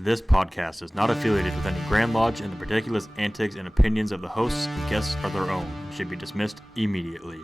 This podcast is not affiliated with any Grand Lodge, and the ridiculous antics and opinions of the hosts and guests are their own and should be dismissed immediately.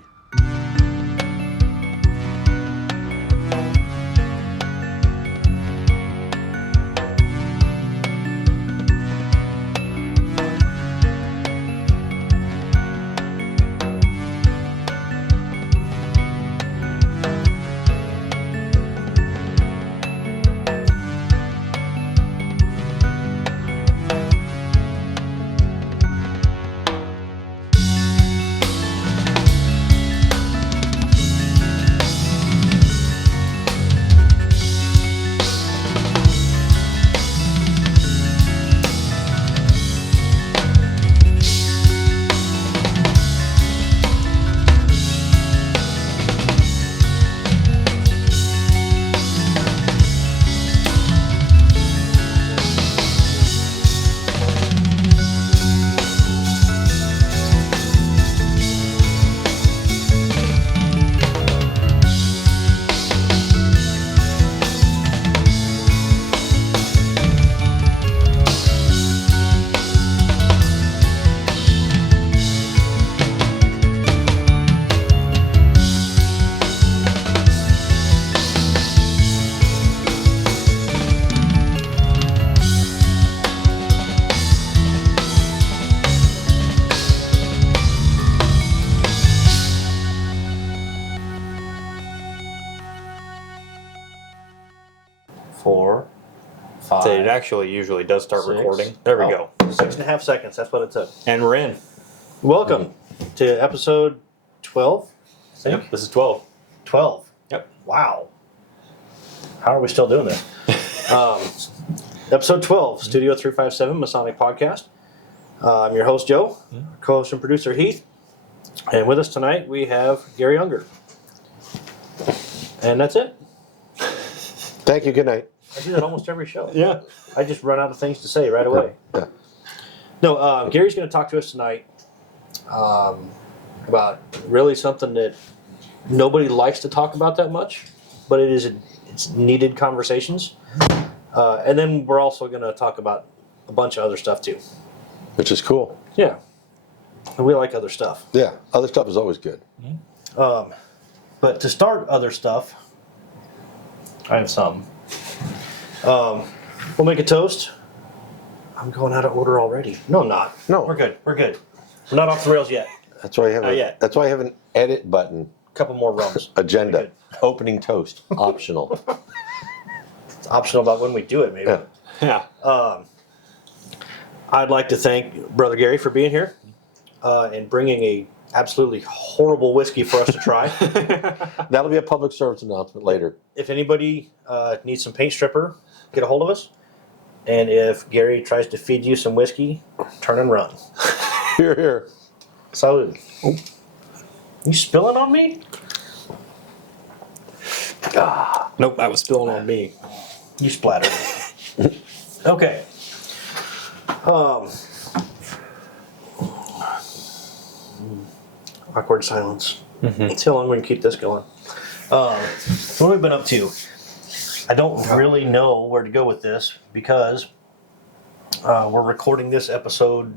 It actually usually does start 6. recording. There we go. 6.5 seconds. That's what it took. And we're in. Welcome to episode 12. I think. Yep, this is 12. 12. Yep. Wow. How are we still doing this? Episode 12, Studio 357 Masonic Podcast. I'm your host, Joe, co-host and producer, Heath. And with us tonight, we have Gary Unger. And that's it. Thank you. Good night. I do that almost every show. Yeah. I just run out of things to say right away. Yeah. No, Gary's going to talk to us tonight about really something that nobody likes to talk about that much, but it's needed conversations. And then we're also going to talk about a bunch of other stuff too. Which is cool. Yeah. And we like other stuff. Yeah. Other stuff is always good. But to start other stuff, I have some. We'll make a toast. I'm going out of order already. No, I'm not. No. We're good. We're good. We're not off the rails yet. That's why I have Not yet. That's why I have an edit button. Couple more rums. Agenda. Good. Opening toast. Optional. It's optional about when we do it, maybe. Yeah. Yeah. I'd like to thank Brother Gary for being here and bringing a absolutely horrible whiskey for us to try. That'll be a public service announcement later. If anybody needs some paint stripper, get a hold of us. And if Gary tries to feed you some whiskey, turn and run. Here, here. Salud. Oh. You spilling on me? Nope, that was spilling on me. You splattered. Okay. Awkward silence. Let's see how long we can keep this going. What have we been up to? I don't really know where to go with this because we're recording this episode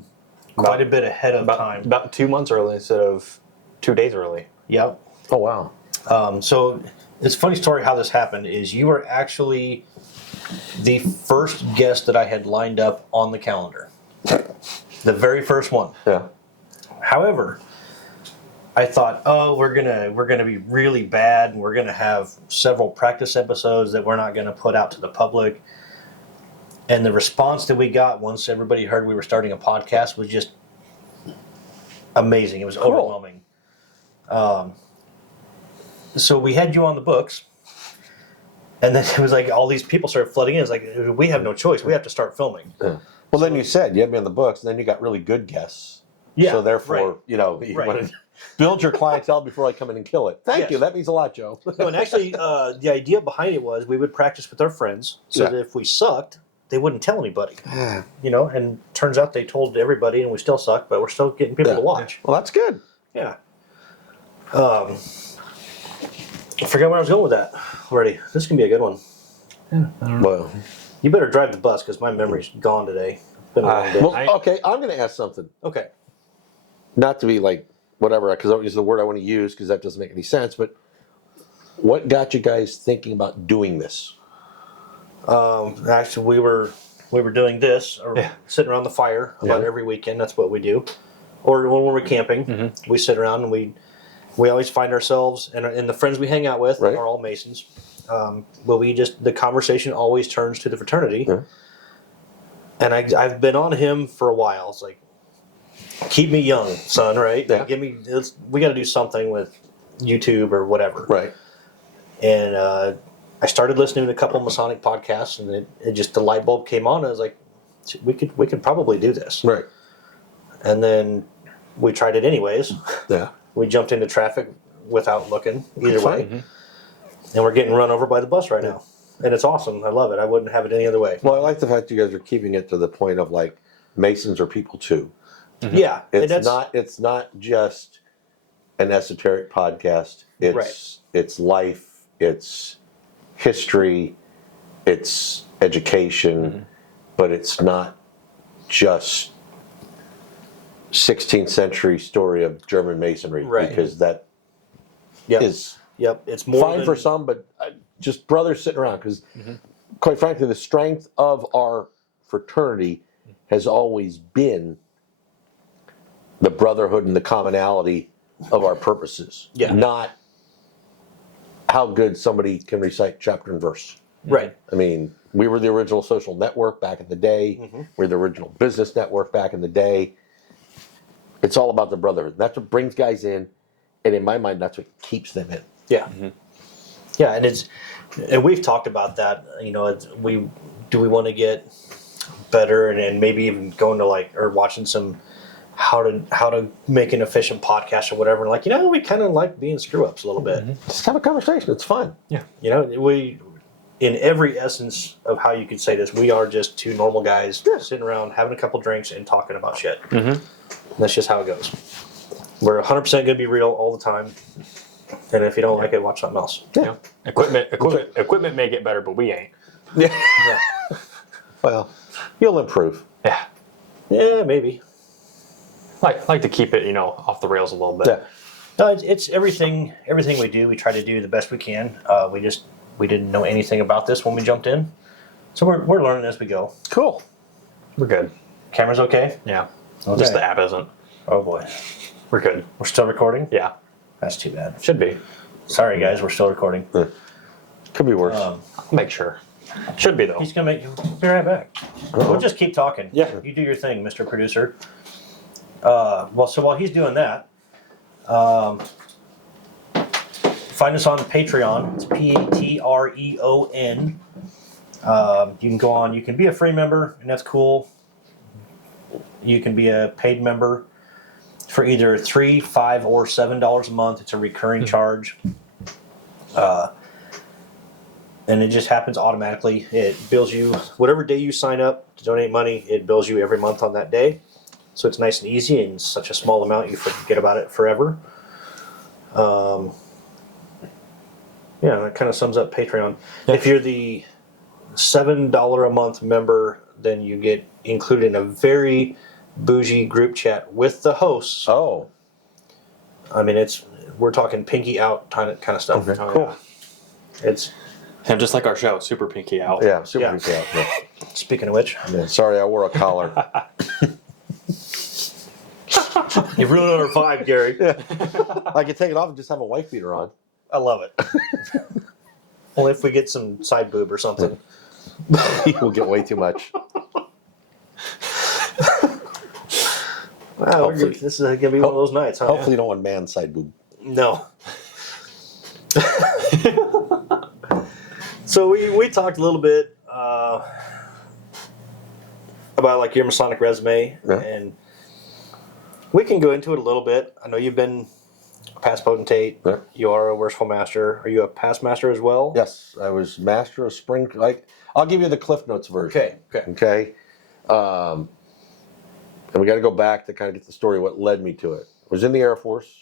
quite a bit ahead of time. About 2 months early instead of 2 days early. Yep. Oh, wow. So it's a funny story how this happened is you were actually the first guest that I had lined up on the calendar. The very first one. Yeah. However, I thought, we're gonna be really bad, and we're gonna have several practice episodes that we're not gonna put out to the public. And the response that we got once everybody heard we were starting a podcast was just amazing. It was overwhelming. So we had you on the books, and then it was like all these people started flooding in. It's like we have no choice. We have to start filming. Yeah. Well, then you said you had me on the books, and then you got really good guests. Yeah. So therefore, right. you Right. want to build your clientele before I come in and kill it. Thank Yes. you. That means a lot, Joe. No, and actually, the idea behind it was we would practice with our friends, so Yeah. that if we sucked, they wouldn't tell anybody. Yeah. You know, and turns out they told everybody, and we still suck, but we're still getting people to watch. Well, that's good. Yeah. I forgot where I was going with that already. This can be a good one. Well, You better drive the bus because my memory's gone today. It's been a long day. Well, okay, I'm going to ask something. Okay. Not to be like whatever, because I don't use the word I want to use because that doesn't make any sense. But what got you guys thinking about doing this? Actually, we were doing this, or sitting around the fire about every weekend. That's what we do. Or when we're camping, we sit around and we always find ourselves, and the friends we hang out with Right. are all Masons. But the conversation always turns to the fraternity. Yeah. And I've been on him for a while. It's like, keep me young, son, right? Yeah. We got to do something with YouTube or whatever. Right. And I started listening to a couple Masonic podcasts, and it just, the light bulb came on. And I was like, we could probably do this. Right. And then we tried it anyways. Yeah. We jumped into traffic without looking either way. Fine. And we're getting run over by the bus right now. And it's awesome. I love it. I wouldn't have it any other way. Well, I like the fact you guys are keeping it to the point of like Masons are people too. Yeah. and It's not just an esoteric podcast. It's life, it's history, it's education, but it's not just 16th century story of German Masonry, Right. because that Yep. is Yep. It's more fine than, for some, but just brothers sitting around. Because, quite frankly, the strength of our fraternity has always been the brotherhood and the commonality of our purposes. Yeah. Not how good somebody can recite chapter and verse. Right. I mean, we were the original social network back in the day. We're the original business network back in the day. It's all about the brotherhood. That's what brings guys in, and in my mind, that's what keeps them in. Yeah. Yeah, and we've talked about that. You know, we want to get better, and maybe even going to or watching some how to make an efficient podcast or whatever. And we kind of like being screw ups a little bit. Just have a conversation. It's fun. You know, we in every essence of how you could say this, we are just two normal guys sitting around having a couple drinks and talking about shit. And that's just how it goes. We're 100% going to be real all the time. And if you don't like it, watch something else. Yeah. Equipment may get better, but we ain't. Yeah. Yeah. Well, you'll improve. Yeah. Yeah, maybe. Like to keep it, off the rails a little bit. Yeah. No, it's everything we do. We try to do the best we can. We didn't know anything about this when we jumped in, so we're learning as we go. Cool. We're good. Camera's okay? Yeah. Okay. Just the app isn't. Oh boy, We're good. we're still recording. Yeah. That's too bad. Should be. Sorry guys, we're still recording. Could be worse. I'll make sure. Should be though. He's gonna be right back. We'll just keep talking. Yeah. You do your thing, Mr. Producer. So while he's doing that, find us on Patreon. It's Patreon. You can go on. You can be a free member, and that's cool. You can be a paid member for either $3, $5, or $7 a month. It's a recurring charge, and it just happens automatically. It bills you whatever day you sign up to donate money. It bills you every month on that day, so it's nice and easy, and such a small amount you forget about it forever. Yeah, that kind of sums up Patreon. Yeah. If you're the $7 a month member, then you get included in a very bougie group chat with the hosts. Oh. I mean, we're talking pinky out kind of stuff. Okay. Oh, Cool. It's And just like our show, super pinky out. Yeah. Super. Yeah. Yeah. Yeah. speaking of which, Yeah. Sorry, I wore a collar. you've ruined our vibe, Gary. I could take it off and just have a wife beater on. I love it. Only if we get some side boob or something. We'll get way too much. Wow, Hopefully. this is gonna be one of those nights, huh? Hopefully, you don't want man side boob. No. So we talked a little bit about your Masonic resume, Yeah. and we can go into it a little bit. I know you've been a past potentate. Yeah. You are a worshipful master. Are you a past master as well? Yes, I was master of spring. I'll give you the Cliff Notes version. Okay. Okay. And we got to go back to kind of get the story of what led me to it. I was in the Air Force,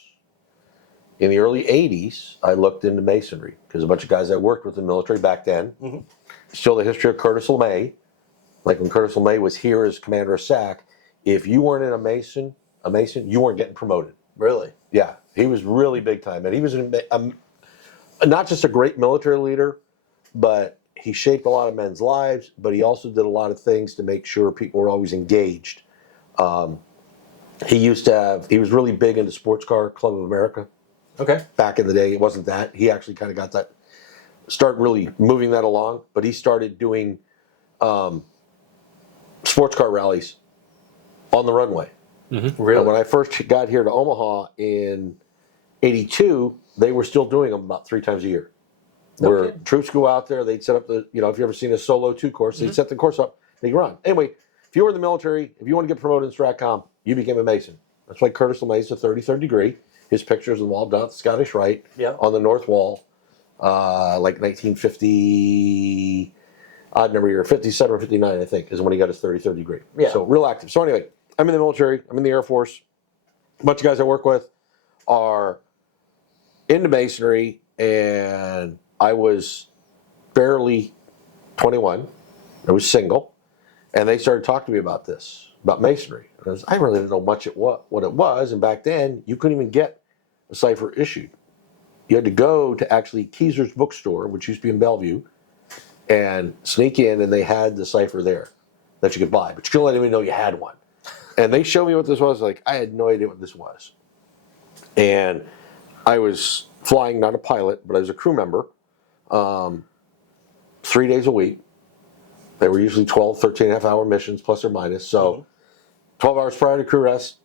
in the early 80s, I looked into masonry because a bunch of guys that worked with the military back then. Mm-hmm. Still the history of Curtis LeMay. Like when Curtis LeMay was here as commander of SAC, if you weren't a mason, you weren't getting promoted. Really? Yeah, he was really big time. And he was not just a great military leader, but he shaped a lot of men's lives, but he also did a lot of things to make sure people were always engaged. He was really big into Sports Car Club of America. Okay. Back in the day, it wasn't that. He actually kind of got that, start really moving that along, but he started doing sports car rallies on the runway. Mm-hmm. Really? And when I first got here to Omaha in '82, they were still doing them about 3 times a year. No Where kidding. troops go out there, they'd set up if you ever seen a solo 2 course, they'd set the course up, they run. Anyway, if you were in the military, if you want to get promoted in Stratcom, you became a Mason. That's why Curtis LeMay's a 33rd degree. His picture's on the wall down at the Scottish Rite on the north wall, like 1950, odd number year, 57 or 59, I think, is when he got his 33rd degree. Yeah. So real active. So anyway, I'm in the military, I'm in the Air Force. A bunch of guys I work with are into masonry, and I was barely 21. I was single, and they started talking to me about this, about masonry. And I really didn't know much what it was, and back then you couldn't even get a cipher issued. You had to go to actually Keyser's bookstore, which used to be in Bellevue, and sneak in, and they had the cipher there that you could buy, but you couldn't let anyone know you had one. And they showed me what this was. Like, I had no idea what this was. And I was flying, not a pilot, but I was a crew member, 3 days a week. They were usually 12, 13 and a half hour missions, plus or minus. So 12 hours prior to crew rest,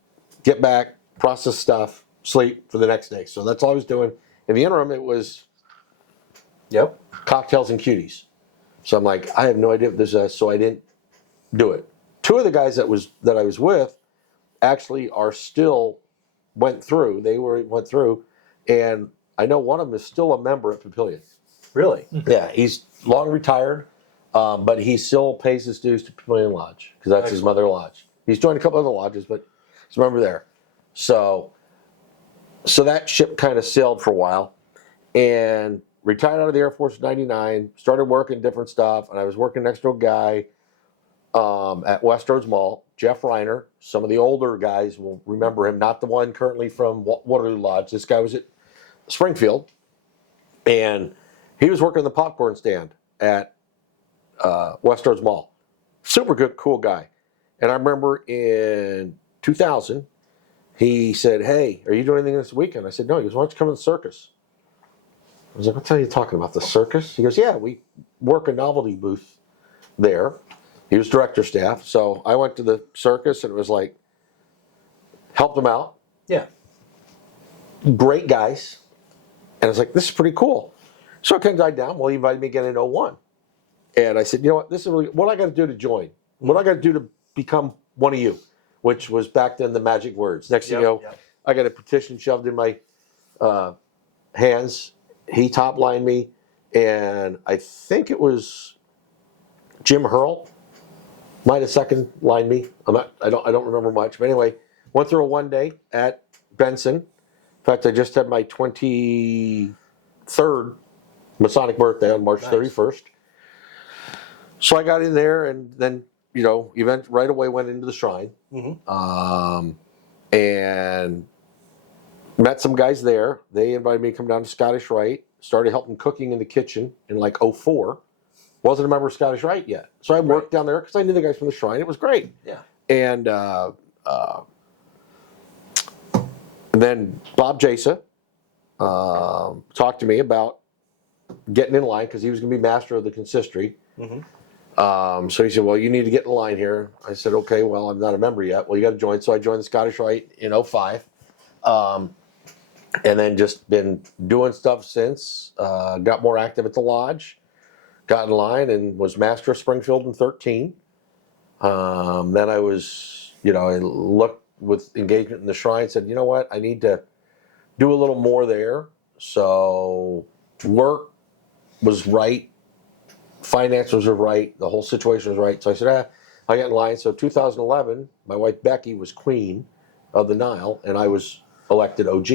get back, process stuff, sleep for the next day. So that's all I was doing. In the interim, it was cocktails and cuties. So I'm like, I have no idea what this is, so I didn't do it. 2 of the guys that I was with actually went through, and I know one of them is still a member at Papillion. Really? Yeah, he's long retired, but he still pays his dues to Papillion Lodge because that's his mother lodge. He's joined a couple other lodges, but he's a member there. So that ship kind of sailed for a while, and retired out of the Air Force in '99. Started working different stuff, and I was working next to a guy at Westroads Mall, Jeff Reiner. Some of the older guys will remember him, not the one currently from Waterloo Lodge. This guy was at Springfield, and he was working the popcorn stand at Westroads Mall. Super good, cool guy. And I remember in 2000, he said, "Hey, are you doing anything this weekend?" I said, "No." He goes, "Why don't you come to the circus?" I was like, "What the hell are you talking about, the circus?" He goes, "Yeah, we work a novelty booth there." He was director staff. So I went to the circus, and it was like, helped him out. Yeah. Great guys. And I was like, this is pretty cool. So it kind of died down. Well, he invited me again in '01. And I said, you know what, this is really, what I got to do to join? What I got to do to become one of you? Which was back then the magic words. Next thing you know, I got a petition shoved in my hands. He top lined me. And I think it was Jim Hurl might have second lined me. I don't remember much. But anyway, went through a 1 day at Benson. In fact, I just had my 23rd Masonic birthday on March 31st. So I got in there, and then, right away went into the shrine. And met some guys there. They invited me to come down to Scottish Rite. Started helping cooking in the kitchen in like '04. Wasn't a member of Scottish Rite yet. So I worked down there because I knew the guys from the shrine. It was great. Yeah. And then Bob Jasa talked to me about getting in line because he was going to be master of the consistory. So he said, well, you need to get in line here. I said, okay, well, I'm not a member yet. Well, you got to join. So I joined the Scottish Rite in '05. And then just been doing stuff since. Got more active at the lodge. Got in line and was master of Springfield in 13. Then I was, I looked with engagement in the shrine, said, you know what, I need to do a little more there. So work was right, finances were right, the whole situation was right. So I said, I got in line. So 2011, my wife Becky was queen of the Nile, and I was elected OG.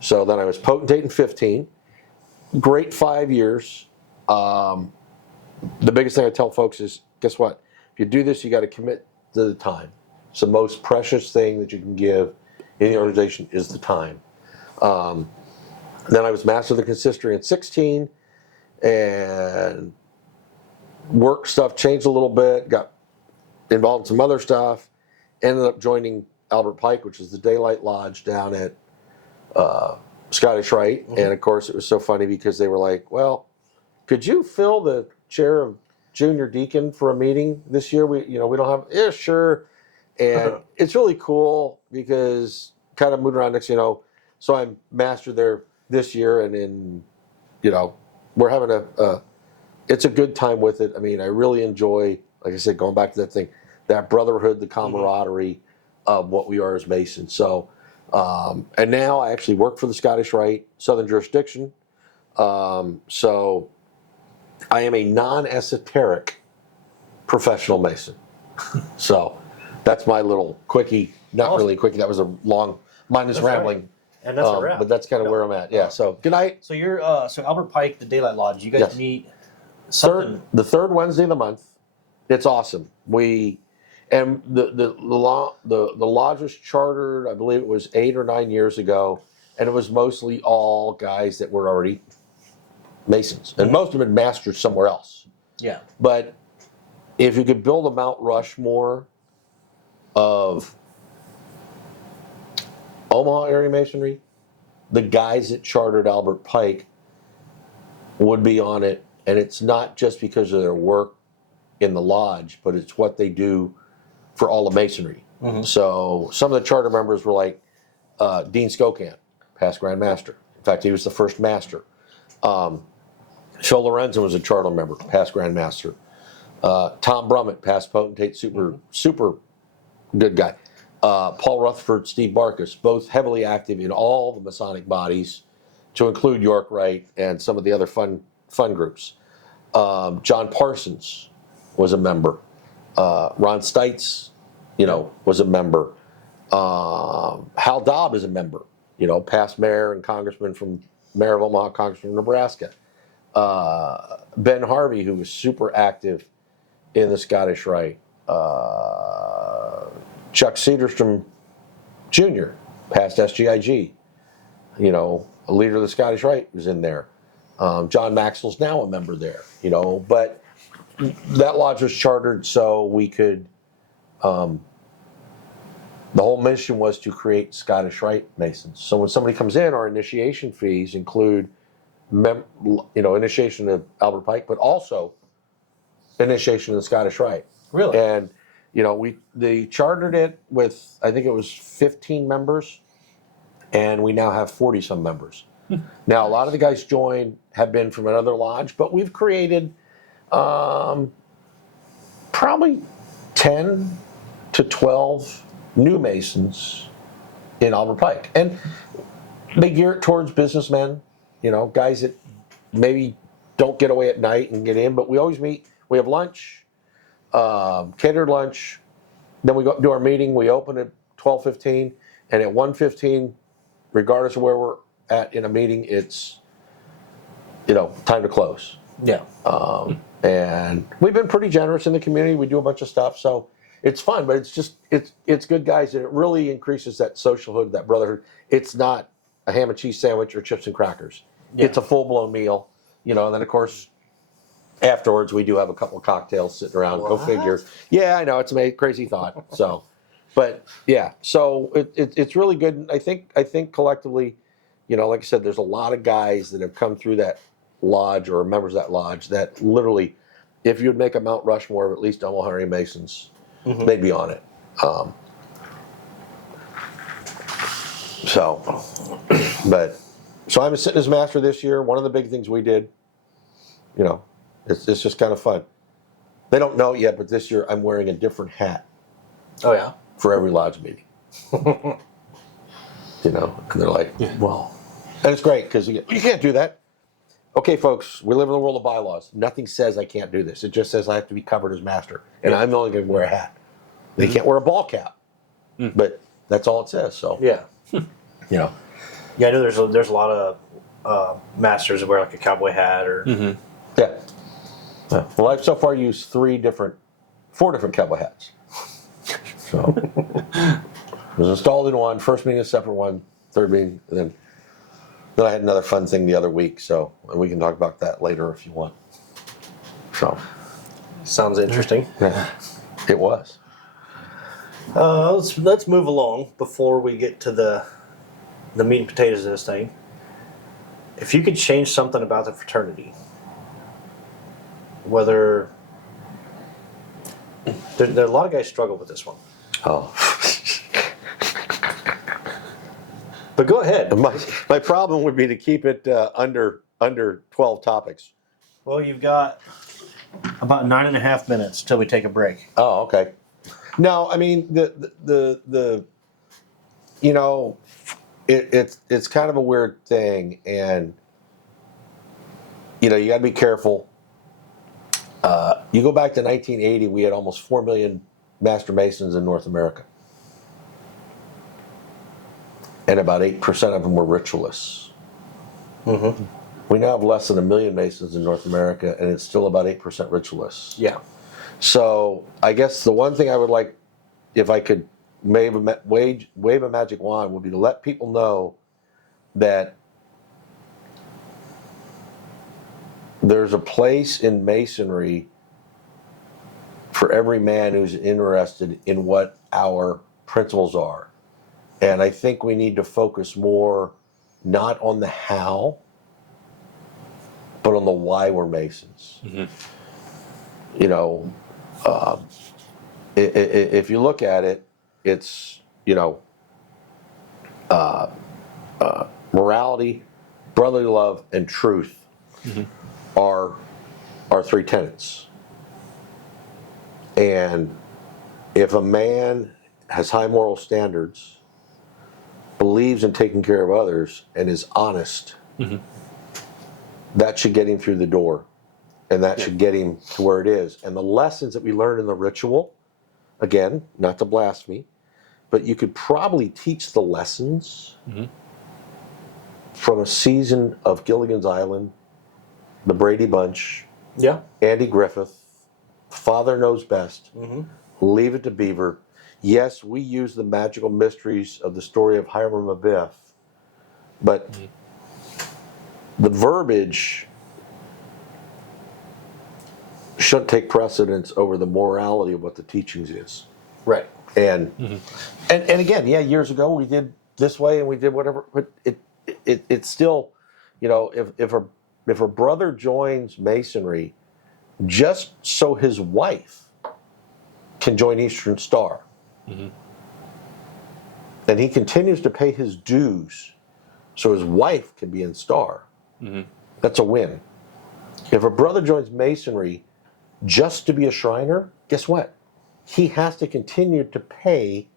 So then I was potentate in 15. Great 5 years. The biggest thing I tell folks is, guess what? If you do this, you got to commit to the time. It's the most precious thing that you can give in the organization is the time. Then I was master of the consistory in 16, and work stuff changed a little bit, got involved in some other stuff, ended up joining Albert Pike, which is the Daylight Lodge down at Scottish Rite. Mhm. And of course, it was so funny because they were like, well, could you fill the chair of junior deacon for a meeting this year? We don't have, yeah, sure. And it's really cool because kind of moving around next, so I'm master there this year, and in, we're having it's a good time with it. I mean, I really enjoy, like I said, going back to that thing, that brotherhood, the camaraderie of what we are as Masons. So, and now I actually work for the Scottish Rite Southern Jurisdiction. So I am a non-esoteric professional Mason. So that's my little quickie, not really quickie, that was a long, mindless That's rambling. right. And that's a wrap. But that's kind of where I'm at. Yeah. So good night. So you're so Albert Pike, the Daylight Lodge. You guys Yes. meet something. The third Wednesday of the month. It's awesome. And the lodge was chartered, I believe it was 8 or 9 years ago, and it was mostly all guys that were already Masons, and most of them had masters somewhere else. Yeah. But if you could build a Mount Rushmore of Omaha area Masonry, the guys that chartered Albert Pike would be on it. And it's not just because of their work in the lodge, but it's what they do for all of Masonry. Mhm. So some of the charter members were like Dean Skokan, past Grand Master. In fact, he was the first master. Phil Lorenzen was a charter member, past Grand Master. Tom Brummett, past potentate, super good guy. Paul Rutherford, Steve Barkus, both heavily active in all the Masonic bodies, to include York Rite and some of the other fun groups. John Parsons was a member. Ron Stites, was a member. Hal Dobb is a member. Past mayor and congressman from mayor of Omaha, congressman from Nebraska. Ben Harvey, who was super active in the Scottish Rite. Chuck Cedarstrom Jr., past SGIG, a leader of the Scottish Rite, was in there. John Maxwell's now a member there, but that lodge was chartered so we could, the whole mission was to create Scottish Rite Masons. So when somebody comes in, our initiation fees include, initiation of Albert Pike, but also initiation of the Scottish Rite. Really? And they chartered it with, I think it was 15 members, and we now have 40 some members. Now a lot of the guys joined have been from another lodge, but we've created probably 10 to 12 new Masons in Albert Pike, and they gear it towards businessmen, guys that maybe don't get away at night and get in, but we always meet. We have lunch, catered lunch, then we go do our meeting. We open at 12:15, and at 1:15, regardless of where we're at in a meeting, it's time to close. Yeah. And we've been pretty generous in the community. We do a bunch of stuff, so it's fun. But it's good guys, and it really increases that socialhood, that brotherhood. It's not a ham and cheese sandwich or chips and crackers. Yeah. It's a full blown meal, and then of course afterwards we do have a couple of cocktails sitting around. Go What? figure. Yeah, I know, it's a crazy thought. So, but yeah, so it's really good. And I think collectively, like I said, there's a lot of guys that have come through that lodge or members of that lodge that literally, if you'd make a Mount Rushmore of at least Omaha area Masons, they'd be on it. So I'm sitting as master this year. One of the big things we did, it's just kind of fun. They don't know it yet, but this year I'm wearing a different hat Oh yeah. for every lodge meeting. And they're like, well, and it's great because you can't do that. Okay, folks, we live in the world of bylaws. Nothing says I can't do this. It just says I have to be covered as master, and I'm only going to wear a hat. They can't wear a ball cap, but that's all it says. So Yeah. Yeah, I know there's a lot of masters that wear like a cowboy hat or. Mm-hmm. Yeah. Yeah. Well, I've so far used 4 different cowboy hats. So it was installed in one, first meeting a separate one, third meeting, and then I had another fun thing the other week. So and we can talk about that later if you want. So Sounds interesting. yeah, it was. Let's move along before we get to the meat and potatoes of this thing. If you could change something about the fraternity, whether there are a lot of guys struggle with this one, Oh. but go ahead. My problem would be to keep it under 12 topics. Well, you've got about 9.5 minutes till we take a break. Oh, okay. No, I mean the you know, it's kind of a weird thing, and you know you got to be careful. You go back to 1980, we had almost 4 million master masons in North America, and about 8% of them were ritualists. Mm-hmm. We now have less than 1 million masons in North America, and it's still about 8% ritualists. Yeah. So I guess the one thing I would like, if I could wave a magic wand, would be to let people know that there's a place in masonry for every man who's interested in what our principles are. And I think we need to focus more not on the how, but on the why we're masons. Mm-hmm. You know, if you look at it, it's, you know, morality, brotherly love, and truth are 3 tenets. And if a man has high moral standards, believes in taking care of others, and is honest, that should get him through the door. And that should get him to where it is. And the lessons that we learn in the ritual, again, not to blaspheme, but you could probably teach the lessons from a season of Gilligan's Island, the Brady Bunch, Yeah. Andy Griffith, Father Knows Best, Mm-hmm. Leave It to Beaver. Yes, we use the magical mysteries of the story of Hiram Abiff, but the verbiage shouldn't take precedence over the morality of what the teachings is. Right. And and again, yeah, years ago we did this way and we did whatever, but it's still, you know, if a brother joins masonry just so his wife can join Eastern Star, and he continues to pay his dues so his wife can be in Star, that's a win. If a brother joins masonry just to be a Shriner, guess what? He has to continue to pay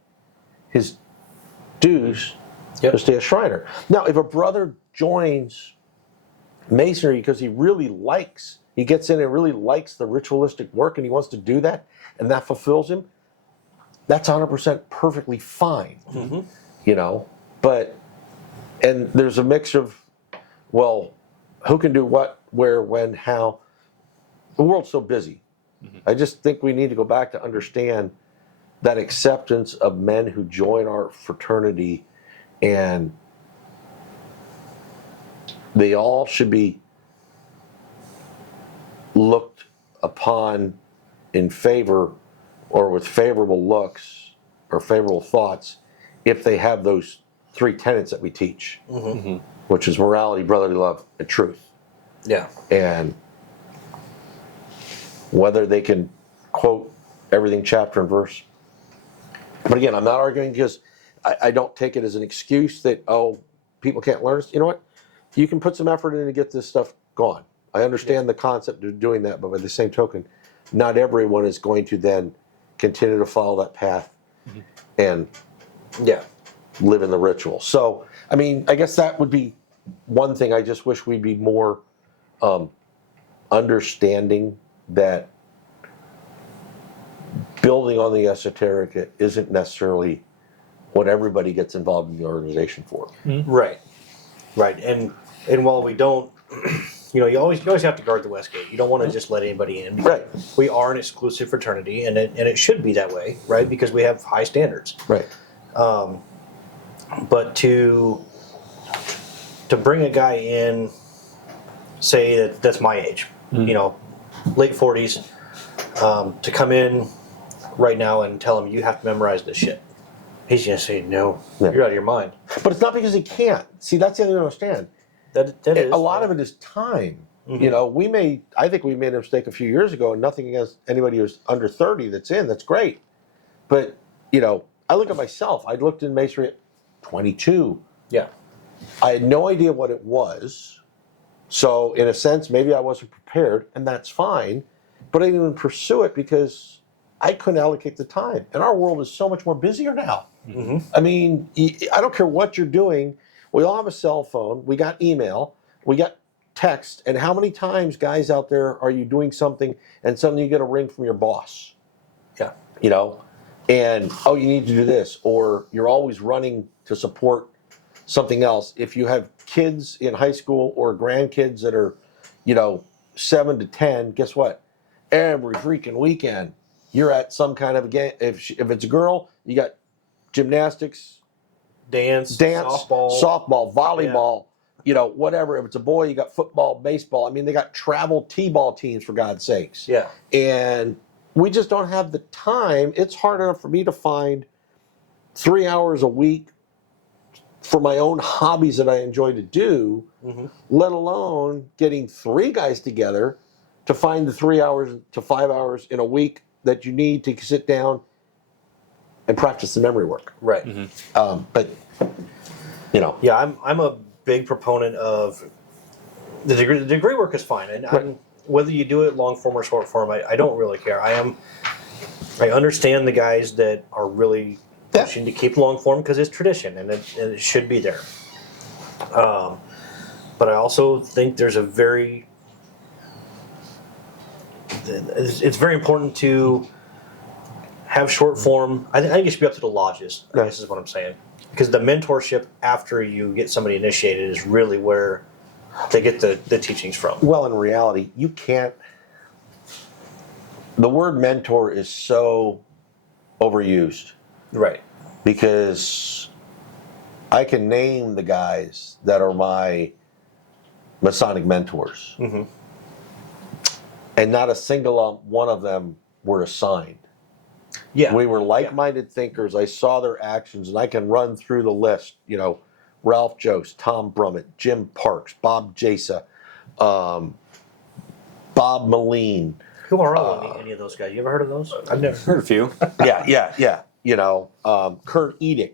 his dues to stay a Shriner. Now, if a brother joins masonry because he gets in and really likes the ritualistic work and he wants to do that, and that fulfills him, that's 100% perfectly fine. You know, and there's a mix of, well, who can do what, where, when, how. The world's so busy. I just think we need to go back to understand that acceptance of men who join our fraternity, and they all should be looked upon in favor or with favorable looks or favorable thoughts if they have those 3 tenets that we teach, which is morality, brotherly love, and truth. Yeah. And whether they can quote everything chapter and verse. But again, I'm not arguing because I don't take it as an excuse that, oh, people can't learn. You know what? You can put some effort in to get this stuff going. I understand the concept of doing that, but by the same token, not everyone is going to then continue to follow that path and live in the ritual. So, I mean, I guess that would be one thing. I just wish we'd be more understanding that building on the esoteric isn't necessarily what everybody gets involved in the organization for. Right. Right, and while we don't, you always have to guard the West Gate. You don't want to just let anybody in. Right. We are an exclusive fraternity, and it should be that way, right? Because we have high standards. Right. But to bring a guy in, say that's my age, late 40s, to come in right now and tell him you have to memorize this shit. He's gonna say no. Yeah. You're out of your mind. But it's not because he can't. See, that's the other thing I understand. That is A lot of it is time. Mhm. I think we made a mistake a few years ago, and nothing against anybody who's under 30 that's great. But, I look at myself. I looked in masonry at 22. Yeah. I had no idea what it was. So, in a sense, maybe I wasn't prepared, and that's fine. But I didn't even pursue it because I couldn't allocate the time. And our world is so much more busier now. Mm-hmm. I mean, I don't care what you're doing. We all have a cell phone. We got email. We got text. And how many times, guys out there, are you doing something and suddenly you get a ring from your boss? Yeah. And, oh, you need to do this. Or you're always running to support something else. If you have kids in high school or grandkids that are, 7 to 10, guess what? Every freaking weekend, you're at some kind of a game. If it's a girl, you got gymnastics, Dance, softball, volleyball, whatever. If it's a boy, you got football, baseball. I mean, they got travel t-ball teams, for God's sakes. Yeah. And we just don't have the time. It's hard enough for me to find 3 hours a week for my own hobbies that I enjoy to do, let alone getting 3 guys together to find the 3 hours to 5 hours in a week that you need to sit down and practice the memory work. Right. But Yeah, I'm a big proponent of the degree. The degree work is fine, and whether you do it long form or short form, I don't really care. I understand the guys that are really pushing to keep long form because it's tradition and it should be there. But I also think there's it's very important to have short form. I think it should be up to the lodges. I guess is what I'm saying. Because the mentorship after you get somebody initiated is really where they get the teachings from. Well, in reality, you can't. The word mentor is so overused. Right. Because I can name the guys that are my Masonic mentors. Mm-hmm. And not a single one of them were assigned. Yeah. We were like-minded thinkers. I saw their actions, and I can run through the list. Ralph Jost, Tom Brummett, Jim Parks, Bob Jasa, Bob Moline. Who are any of those guys? You ever heard of those? I've never heard a few. Yeah. Kurt Edick,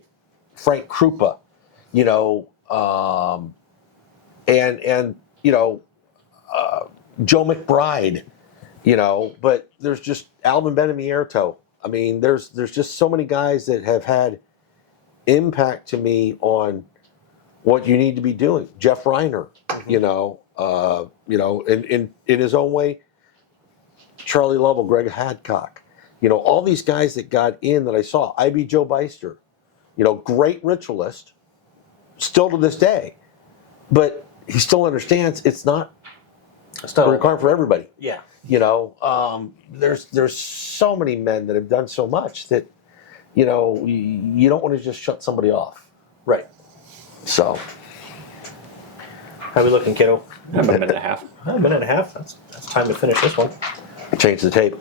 Frank Krupa, Joe McBride, but there's just Alvin Benemierto. I mean, there's just so many guys that have had impact to me on what you need to be doing. Jeff Reiner, in his own way, Charlie Lovell, Greg Hadcock, all these guys that got in that I saw. I.B. Joe Beister, great ritualist, still to this day, but he still understands it's not a requirement for everybody. Yeah. There's so many men that have done so much that, you don't want to just shut somebody off. Right. So. How we looking, kiddo? About a minute and a half. A minute and a half. That's time to finish this one. Change the tape.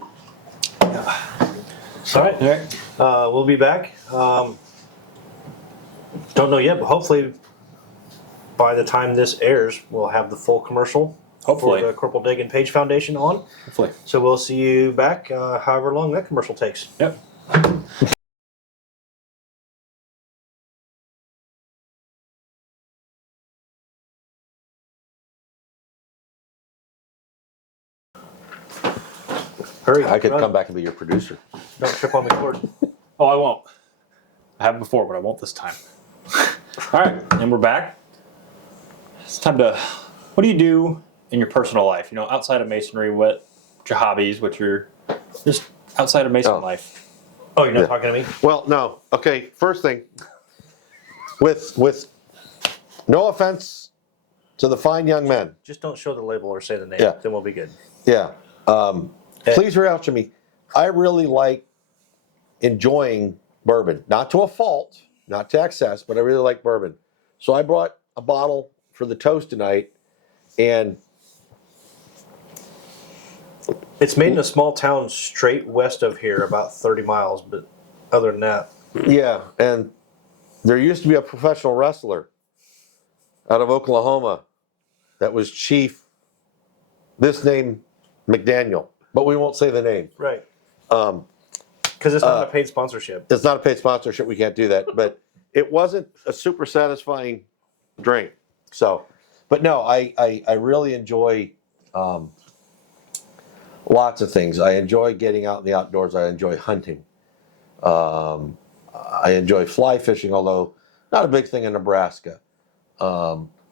All right. We'll be back. Don't know yet, but hopefully by the time this airs, we'll have the full commercial Hopefully. for the Corporal Dagan Page Foundation on. Hopefully. So we'll see you back however long that commercial takes. Yep. Hurry. I could run. come back and be your producer. Don't trip on the cord. Oh, I won't. I have before, but I won't this time. All right, and we're back. It's time to. What do you do in your personal life? Outside of masonry, what's your hobbies? What's your just outside of Mason life? Oh, you're not talking to me? Well, no. Okay, first thing. With no offense To the fine young men. Just don't show the label or say the name. Yeah. Then we'll be good. Yeah. Please reach out to me. I really like enjoying bourbon. Not to a fault, not to excess, but I really like bourbon. So I brought a bottle for the toast tonight, and It's made in a small town straight west of here, about 30 miles, but other than that. yeah, and there used to be a professional wrestler out of Oklahoma that was Chief, this name, McDaniel, but we won't say the name. Right. Because it's not a paid sponsorship. It's not a paid sponsorship. We can't do that. But it wasn't a super satisfying drink. So, but no, I really enjoy lots of things. I enjoy getting out in the outdoors. I enjoy hunting. I enjoy fly fishing, although not a big thing in Nebraska.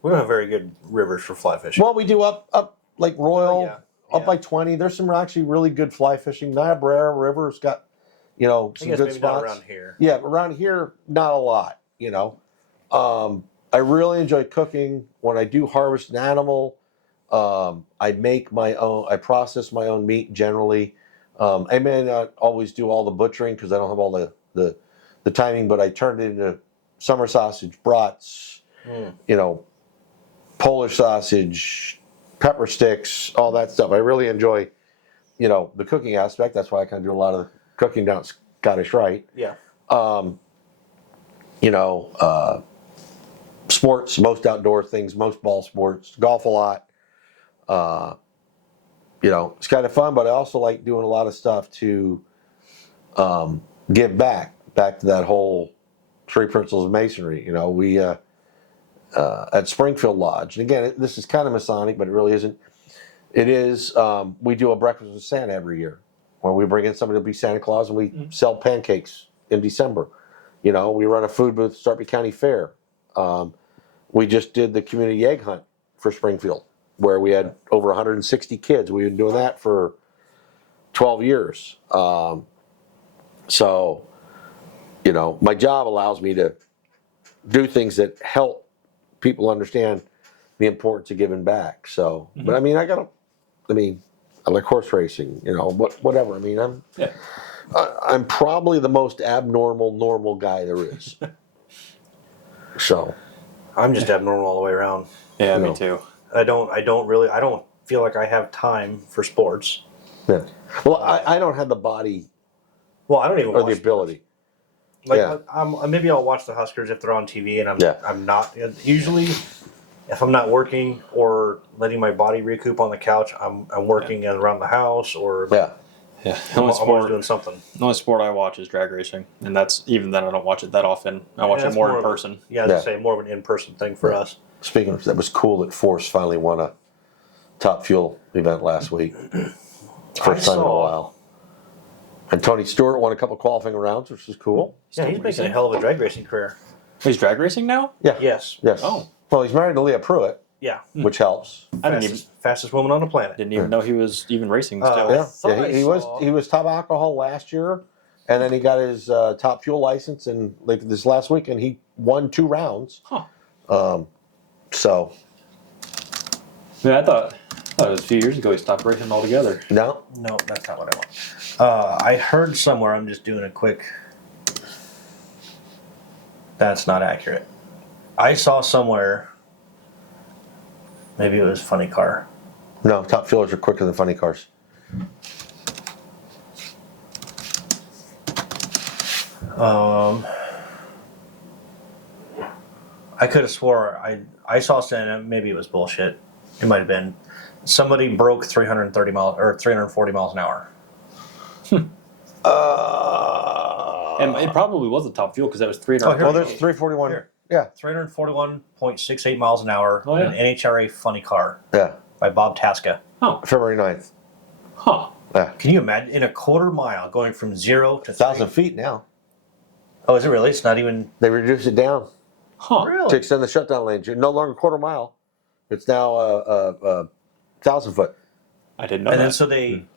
We don't have very good rivers for fly fishing. Well, we do up Lake Royal, up yeah. by 20. There's some actually really good fly fishing. Niobrara River's got, some I guess good maybe spots. not around here. Yeah, around here, not a lot, I really enjoy cooking. When I do harvest an animal, I make my own, I process my own meat generally. I may not always do all the butchering because I don't have all the timing, but I turn it into summer sausage, brats, Polish sausage, pepper sticks, all that stuff. I really enjoy, the cooking aspect. That's why I kind of do a lot of the cooking down at Scottish Rite. Yeah. Sports, most outdoor things, most ball sports, golf a lot. It's kind of fun, but I also like doing a lot of stuff to give back to that whole three principles of masonry. We at Springfield Lodge, and again, this is kind of Masonic, but it really isn't. It is. We do a breakfast with Santa every year, where we bring in somebody to be Santa Claus, and we sell pancakes in December. We run a food booth at Sarpy County Fair. We just did the community egg hunt for Springfield, where we had over 160 kids. We've been doing that for 12 years. So, my job allows me to do things that help people understand the importance of giving back. So, but I like horse racing, whatever. I'm probably the most normal guy there is. So, I'm just abnormal all the way around. Yeah, me too. I don't feel like I have time for sports. yeah. Well, I don't have the body Well, I don't even or watch the ability. Like Yeah. maybe I'll watch the Huskers if they're on TV, and Yeah. I'm not usually if I'm not working or letting my body recoup on the couch, I'm working around the house or Yeah. Yeah, I'm always doing something. the only sport I watch is drag racing, and that's even then I don't watch it that often. I watch it that's more in of a- person. Yeah, I'd say more of an in-person thing for us. Speaking of, that was cool that Force finally won a Top Fuel event last week. First time in a saw- while. And Tony Stewart won a couple qualifying rounds, which is cool. Yeah, he's making a hell of a drag racing career. He's drag racing now? Yeah. Yes. Yes. Oh. Well, he's married to Leah Pruitt, Yeah. which helps. I didn't even Fastest woman on the planet. didn't even know he was even racing still. Yeah. thought Yeah. I He saw- was top alcohol last year, and then he got his Top Fuel license, and like this last weekend he won 2 rounds. Huh. So Yeah, I thought it was a few years ago he stopped racing altogether. no. No, that's not what I want. I heard somewhere, I'm just doing a quick. That's not accurate. I saw somewhere, maybe it was Funny Car. No, Top Fuelers are quicker than funny cars. I could have swore I saw something, maybe it was bullshit. It might have been. Somebody broke 330 miles or 340 miles an hour. And it probably was a Top Fuel because that was 300. Well, there's 341. Here. Yeah. 341.68 miles an hour Oh, yeah. in an NHRA Funny Car Yeah. by Bob Tasca. February 9th. Huh. Yeah. Can you imagine in a quarter mile going from 0 to 1,000 feet now. Oh, is it really? It's not even They reduced it down Huh. to really. extend the shutdown lane. You're no longer quarter mile. It's now 1,000 foot. I didn't know And that. then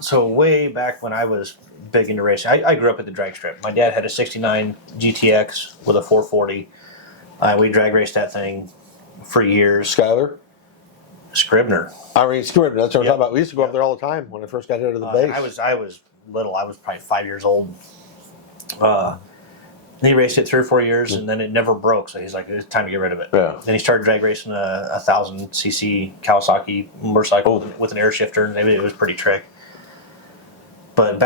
so way back when I was big into racing, I grew up at the drag strip. My dad had a '69 GTX with a 440. We drag raced that thing for years. Skyler? Scribner. I mean, Scribner, that's what I'm Yep. talking about. We used to go up there all the time when I first got here to the base. I was little. I was probably 5 years old. And he raced it 3 or 4 years, and then it never broke. So he's like, "It's time to get rid of it." Yeah. Then he started drag racing a 1,000cc Kawasaki motorcycle with an air shifter, and it was pretty trick. But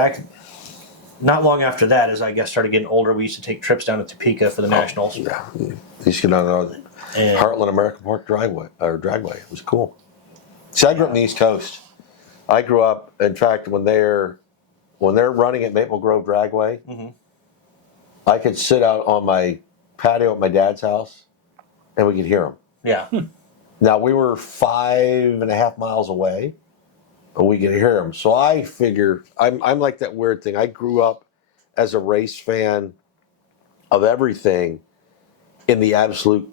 not long after that, as I guess started getting older, we used to take trips down to Topeka for the nationals. Yeah. You used to get on Heartland American Park Dragway. It was cool. See, I grew up in the East Coast. I grew up, in fact, when they're running at Maple Grove Dragway, I could sit out on my patio at my dad's house, and we could hear them. Yeah. Now, we were 5.5 miles away, but we could hear them. So I figure, I'm like that weird thing. I grew up as a race fan of everything in the absolute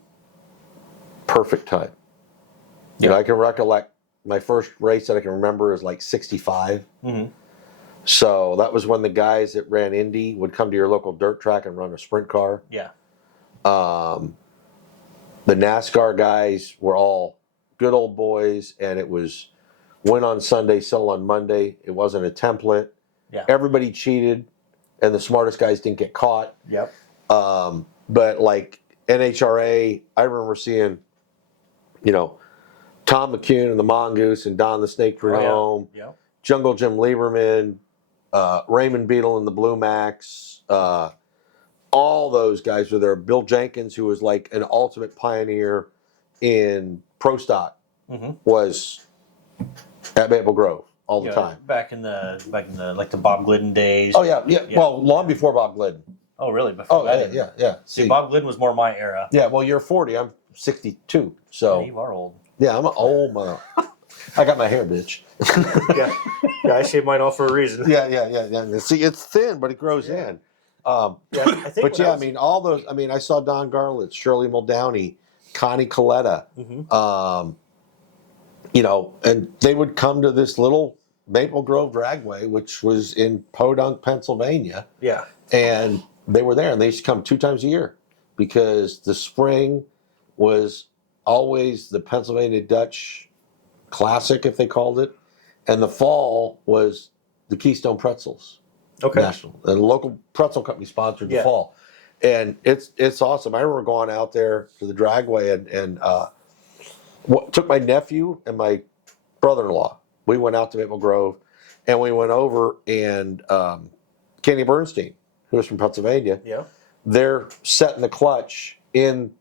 perfect time. You know, I can recollect my first race that I can remember is like 65. So that was when the guys that ran Indy would come to your local dirt track and run a sprint car. Yeah. The NASCAR guys were all good old boys, and it was win on Sunday, sell on Monday. It wasn't a template. Yeah. Everybody cheated, and the smartest guys didn't get caught. Yep. But like NHRA, I remember seeing, Tom McCune and the Mongoose and Don the Snake Prudhomme, Jungle Jim Lieberman, Raymond Beadle and the Blue Max, all those guys were there. Bill Jenkins, who was like an ultimate pioneer in pro stock, was at Maple Grove all the time. Back in the like the Bob Glidden days. Oh yeah. Well, long before Bob Glidden. Oh really? Before that? Yeah. See, Bob Glidden was more my era. Yeah. Well, you're 40. I'm 62. So yeah, you are old. Yeah, I'm an old man. I got my hair, bitch. yeah, I shaved mine off for a reason. Yeah. See, it's thin, but it grows in. I think. But I mean, all those. I mean, I saw Don Garlitz, Shirley Muldowney, Connie Coletta. And they would come to this little Maple Grove Dragway, which was in Podunk, Pennsylvania. Yeah. And they were there, and they used to come 2 times a year because the spring was always the Pennsylvania Dutch Classic, if they called it, and the fall was the Keystone Pretzels. Okay. National. And the local pretzel company sponsored the fall. And it's awesome. I remember going out there to the Dragway and took my nephew and my brother-in-law. We went out to Maple Grove, and we went over, and Kenny Bernstein, who was from Pennsylvania, they're setting the clutch in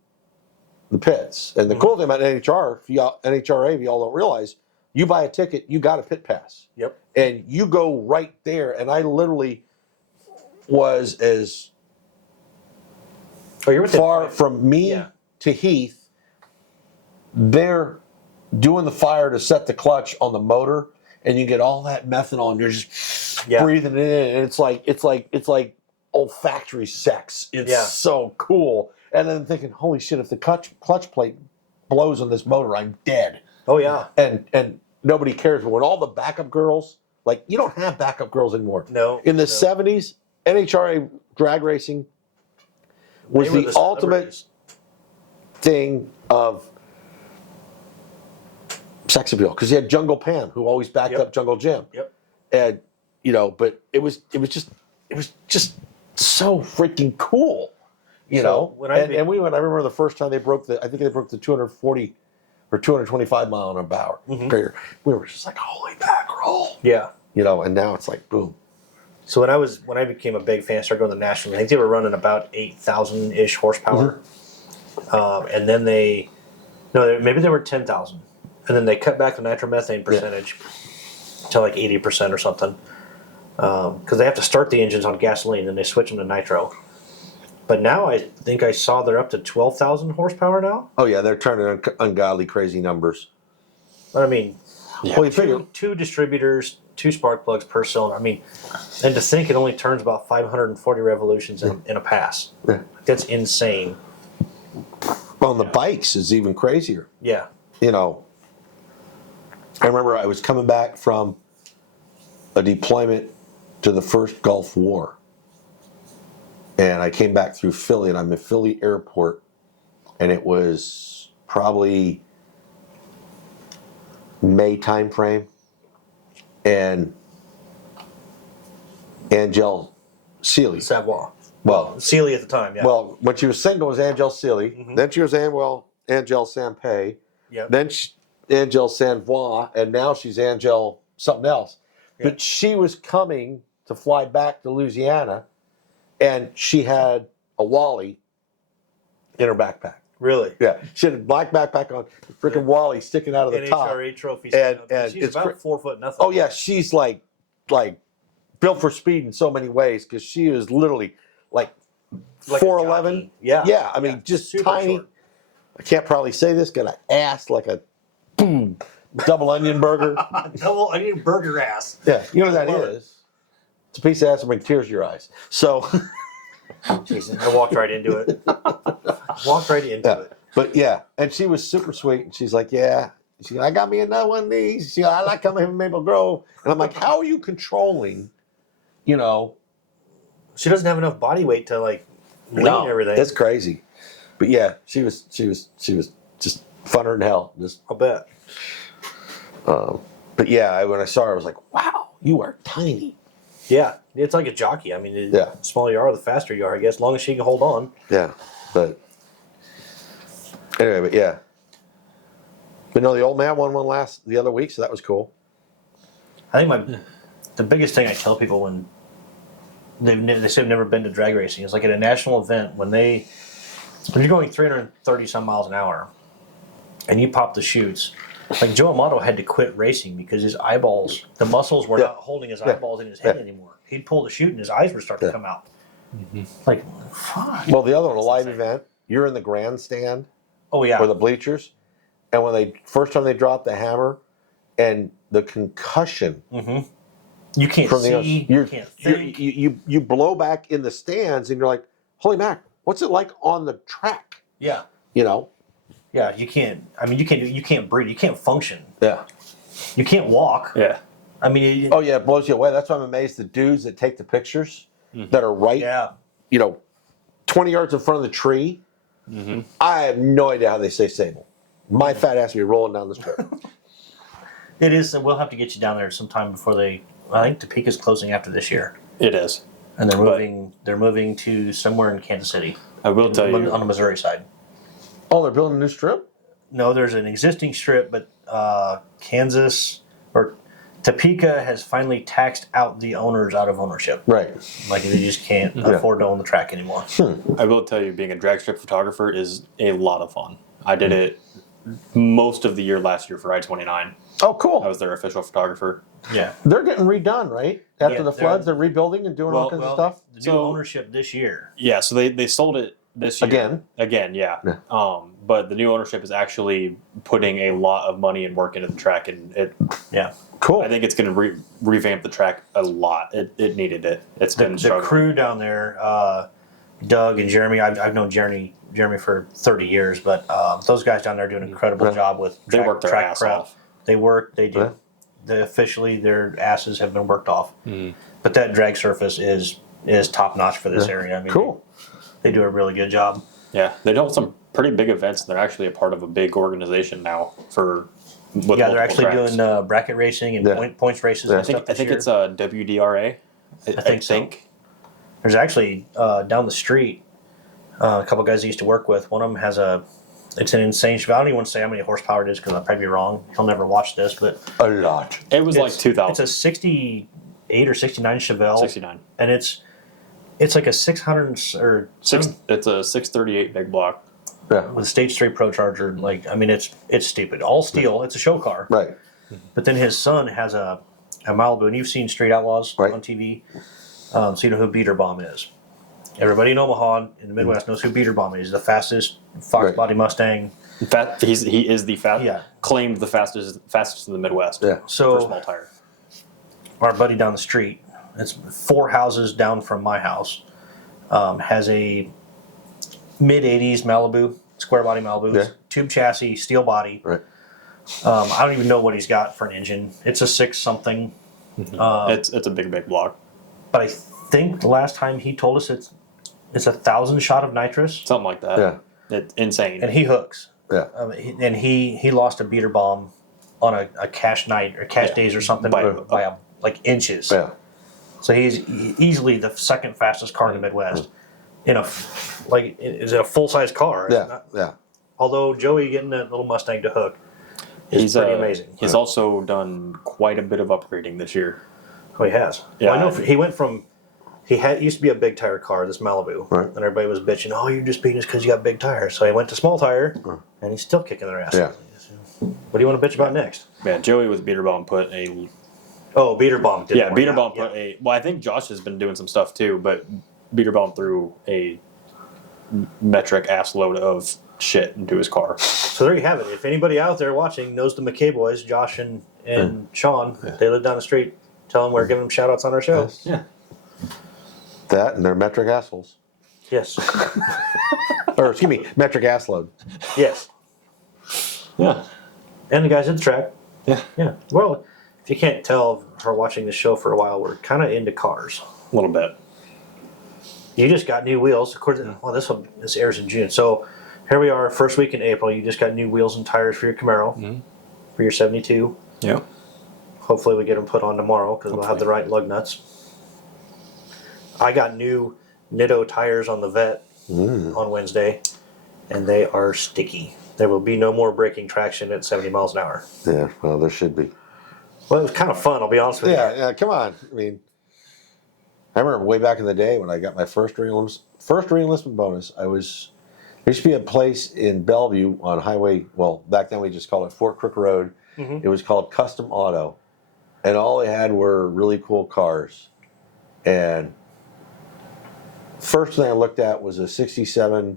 the pits. And the cool thing about NHRA, if y'all don't realize, you buy a ticket, you got a pit pass. Yep. And you go right there. And I literally was as far from me to Heath. They're doing the fire to set the clutch on the motor, and you get all that methanol, and you're just breathing it in. And it's like olfactory sex. It's so cool. And then thinking, holy shit, if the clutch plate blows on this motor, I'm dead. Oh yeah. And nobody cares. But when all the backup girls, like, you don't have backup girls anymore. No. In the 70s, NHRA drag racing was the ultimate thing of sex appeal, because you had Jungle Pam, who always backed up Jungle Jim. Yep. And but it was just so freaking cool. When I remember the first time they broke I think they broke the 240 or 225 mile an hour barrier. We were just like, holy mackerel. Yeah. And now it's like, boom. So when I became a big fan, I started going to the Nationals. I think they were running about 8,000-ish horsepower. And then maybe they were 10,000. And then they cut back the nitromethane percentage to like 80% or something. Because they have to start the engines on gasoline, and they switch them to nitro. But now I think I saw they're up to 12,000 horsepower now. Oh yeah, they're turning ungodly crazy numbers. But I mean, well, you figure two distributors, 2 spark plugs per cylinder. I mean, and to think it only turns about 540 revolutions in a pass. Yeah. That's insane. On the bikes is even crazier. Yeah. I remember I was coming back from a deployment to the first Gulf War. And I came back through Philly, and I'm in Philly airport, and it was probably May time frame, and Angel Seeley. Savoy. Well, Sealy at the time, yeah. well, when she was single, it was Angel Seeley. Mhm. Then she was Angel Sampay. Yep. Then Angel Sanvoix, and now she's Angel something else. Yep. But she was coming to fly back to Louisiana, and she had a Wally in her backpack. Really? Yeah, she had a black backpack on, freaking Wally sticking out of the top. NHRA trophy. And she's it's about 4 foot nothing. Oh yeah, she's like built for speed in so many ways because she is literally like Like a 4'11". jockey. Yeah. Yeah, I mean just super tiny. short. I can't probably say this. Got an ass like a boom, double onion burger. Double onion burger ass. Yeah, you know what that Love it. is. It's a piece of ass that brings tears to your eyes. So, Jesus, I walked right into it. Walked right into yeah. it. But yeah, and she was super sweet. And she's like, yeah. I got me another one of these. She, I like coming from Maple Grove. And I'm like, how are you controlling, you know? She doesn't have enough body weight to like lean No, everything. it's crazy. But yeah, she was just funner than hell. Just, I'll bet. but yeah, when I saw her, I was like, wow, you are tiny. Yeah, it's like a jockey. I mean, Yeah. the smaller you are, the faster you are, I guess, as long as she can hold on. Yeah, but anyway, but yeah. But no, the old man won one the other week, so that was cool. I think the biggest thing I tell people when they say they've never been to drag racing is like at a national event when you're going 330 some miles an hour and you pop the chutes. Like Joe Amato had to quit racing because his eyeballs, the muscles were Yeah. not holding his Yeah. eyeballs in his head Yeah. anymore. He'd pull the chute and his eyes would start to Yeah. come out. Like, fuck. Well, the other one, a live insane. event, you're in the grandstand Oh yeah. or the bleachers, and when first time they dropped the hammer, and the concussion Mm-hmm. You can't from see. You can't think. you blow back in the stands, and you're like, holy mac, what's it like on the track? Yeah. You know? Yeah. You can't. I mean, you can't breathe. You can't function. Yeah. You can't walk. Yeah. I mean. Oh yeah, it blows you away. That's why I'm amazed the dudes that take the pictures that are right, Yeah. 20 yards in front of the tree. Mm-hmm. I have no idea how they stay stable. My fat ass will be rolling down the strip. It is. And we'll have to get you down there sometime before they. I think Topeka's closing after this year, It is. and they're But- moving. They're moving to somewhere in Kansas City, I will tell you. on the Missouri side. Oh, they're building a new strip? No, there's an existing strip, but Kansas or Topeka has finally taxed out the owners out of ownership. Right. Like they just can't afford to own the track anymore. I will tell you, being a drag strip photographer is a lot of fun. I did it most of the year last year for I-29. Oh, cool. I was their official photographer. Yeah. They're getting redone, right? After Yeah, the floods, they're rebuilding and doing all kinds of stuff. The new So- ownership this year. Yeah, so they sold it this year. Again, yeah. Yeah. But the new ownership is actually putting a lot of money and work into the track, and Yeah. Cool. I think it's going to revamp the track a lot. It needed it. It's been The struggling. crew down there, Doug and Jeremy. I've known Jeremy for 30 years, but those guys down there do an incredible Yeah. job with They track, work their track ass prep. off. They work. They do. Yeah. They officially, their asses have been worked off. But that drag surface is top notch for this Yeah. area. I mean, Cool. They do a really good job. Yeah, they do some pretty big events. They're actually a part of a big organization now with Yeah, they're multiple actually tracks. doing bracket racing and Yeah. points races. Yeah. And stuff I this think year. it's WDRA. I think so. There's actually down the street a couple guys I used to work with. One of them has it's an insane. I don't even want to say how many horsepower it is because I'll probably be wrong. He'll never watch this, but A lot. It was like it's 2000. a 68 or 69 Chevelle, 69. and it's like a 600 or It's a 638 big block. Yeah. with a stage 3 Pro Charger. Like, I mean, it's stupid. All steel. It's a show car. Right. But then his son has a Malibu, and you've seen Street Outlaws Right. on TV, so you know who Beater Bomb is. Everybody in Omaha, in the Midwest, knows who Beater Bomb is. He's the fastest Fox Right. body Mustang. In fact, he is the Yeah. claimed the fastest in the Midwest. Yeah. For So small tire. our buddy down the street, it's 4 houses down from my house, has a mid-80s Malibu, square body Malibu, Yeah. tube chassis, steel body. Right. I don't even know what he's got for an engine. It's a 6 something. It's a big block. But I think the last time he told us it's 1,000 shot of nitrous, Something like that. Yeah. It's insane. and he hooks. Yeah. And he lost a beater bomb on a cash night or cash days or something by like inches. Yeah. So he's easily the second fastest car in the Midwest. Is it a full size car? Yeah. Yeah. Although Joey getting that little Mustang to hook is pretty amazing. He's also done quite a bit of upgrading this year. Oh, he has. Yeah. Well, I know he went from used to be a big tire car, this Malibu, Right. and everybody was bitching. Oh, you're just beating us because you got big tires. So he went to small tire, and he's still kicking their ass. Yeah. What do you want to bitch about next? Yeah, Joey with Beater Bomb put a Beater bomb. Beater Bomb put a. Well, I think Josh has been doing some stuff too, but Beater Bomb threw a metric ass load of shit into his car. So there you have it. If anybody out there watching knows the McKay boys, Josh and Sean, they live down the street. Tell them we're giving them shout outs on our show. Yes. Yeah. That and they're metric assholes. Yes. Or excuse me, metric ass load. Yes. Yeah. And the guys at the track. Yeah. Yeah. Well, if you can't tell from watching the show for a while, we're kind of into cars. A little bit. You just got new wheels. Of course, this airs in June. So here we are, first week in April. You just got new wheels and tires for your Camaro, for your 72. Yeah. Hopefully we get them put on tomorrow because we'll have the right lug nuts. I got new Nitto tires on the Vet on Wednesday, and they are sticky. There will be no more braking traction at 70 miles an hour. Yeah, well, there should be. Well, it was kind of fun, I'll be honest with you. Yeah, come on. I mean, I remember way back in the day when I got my first reenlistment bonus. There used to be a place in Bellevue on Highway. Well, back then we just called it Fort Crook Road. It was called Custom Auto, and all they had were really cool cars. And first thing I looked at was a '67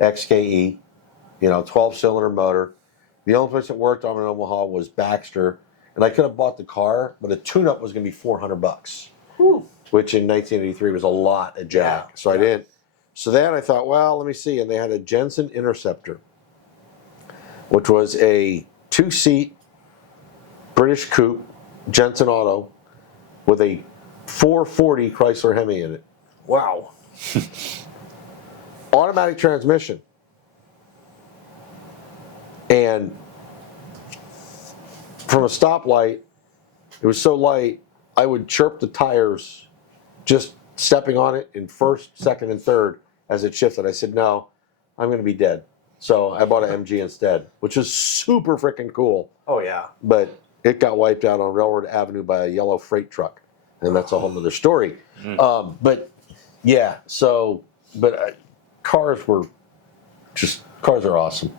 XKE, 12-cylinder motor. The only place that worked on in Omaha was Baxter, and I could have bought the car, but a tune-up was going to be $400, which in 1983 was a lot at Jack. So I didn't. So then I thought, well, let me see, and they had a Jensen Interceptor, which was a 2-seat British coupe, Jensen Auto, with a 440 Chrysler Hemi in it. Wow. Automatic transmission. And from a stoplight, it was so light, I would chirp the tires just stepping on it in first, second, and third as it shifted. I said, no, I'm going to be dead. So I bought an MG instead, which was super freaking cool. Oh, yeah. But it got wiped out on Railroad Avenue by a yellow freight truck. And that's a whole other story. But yeah, cars are awesome.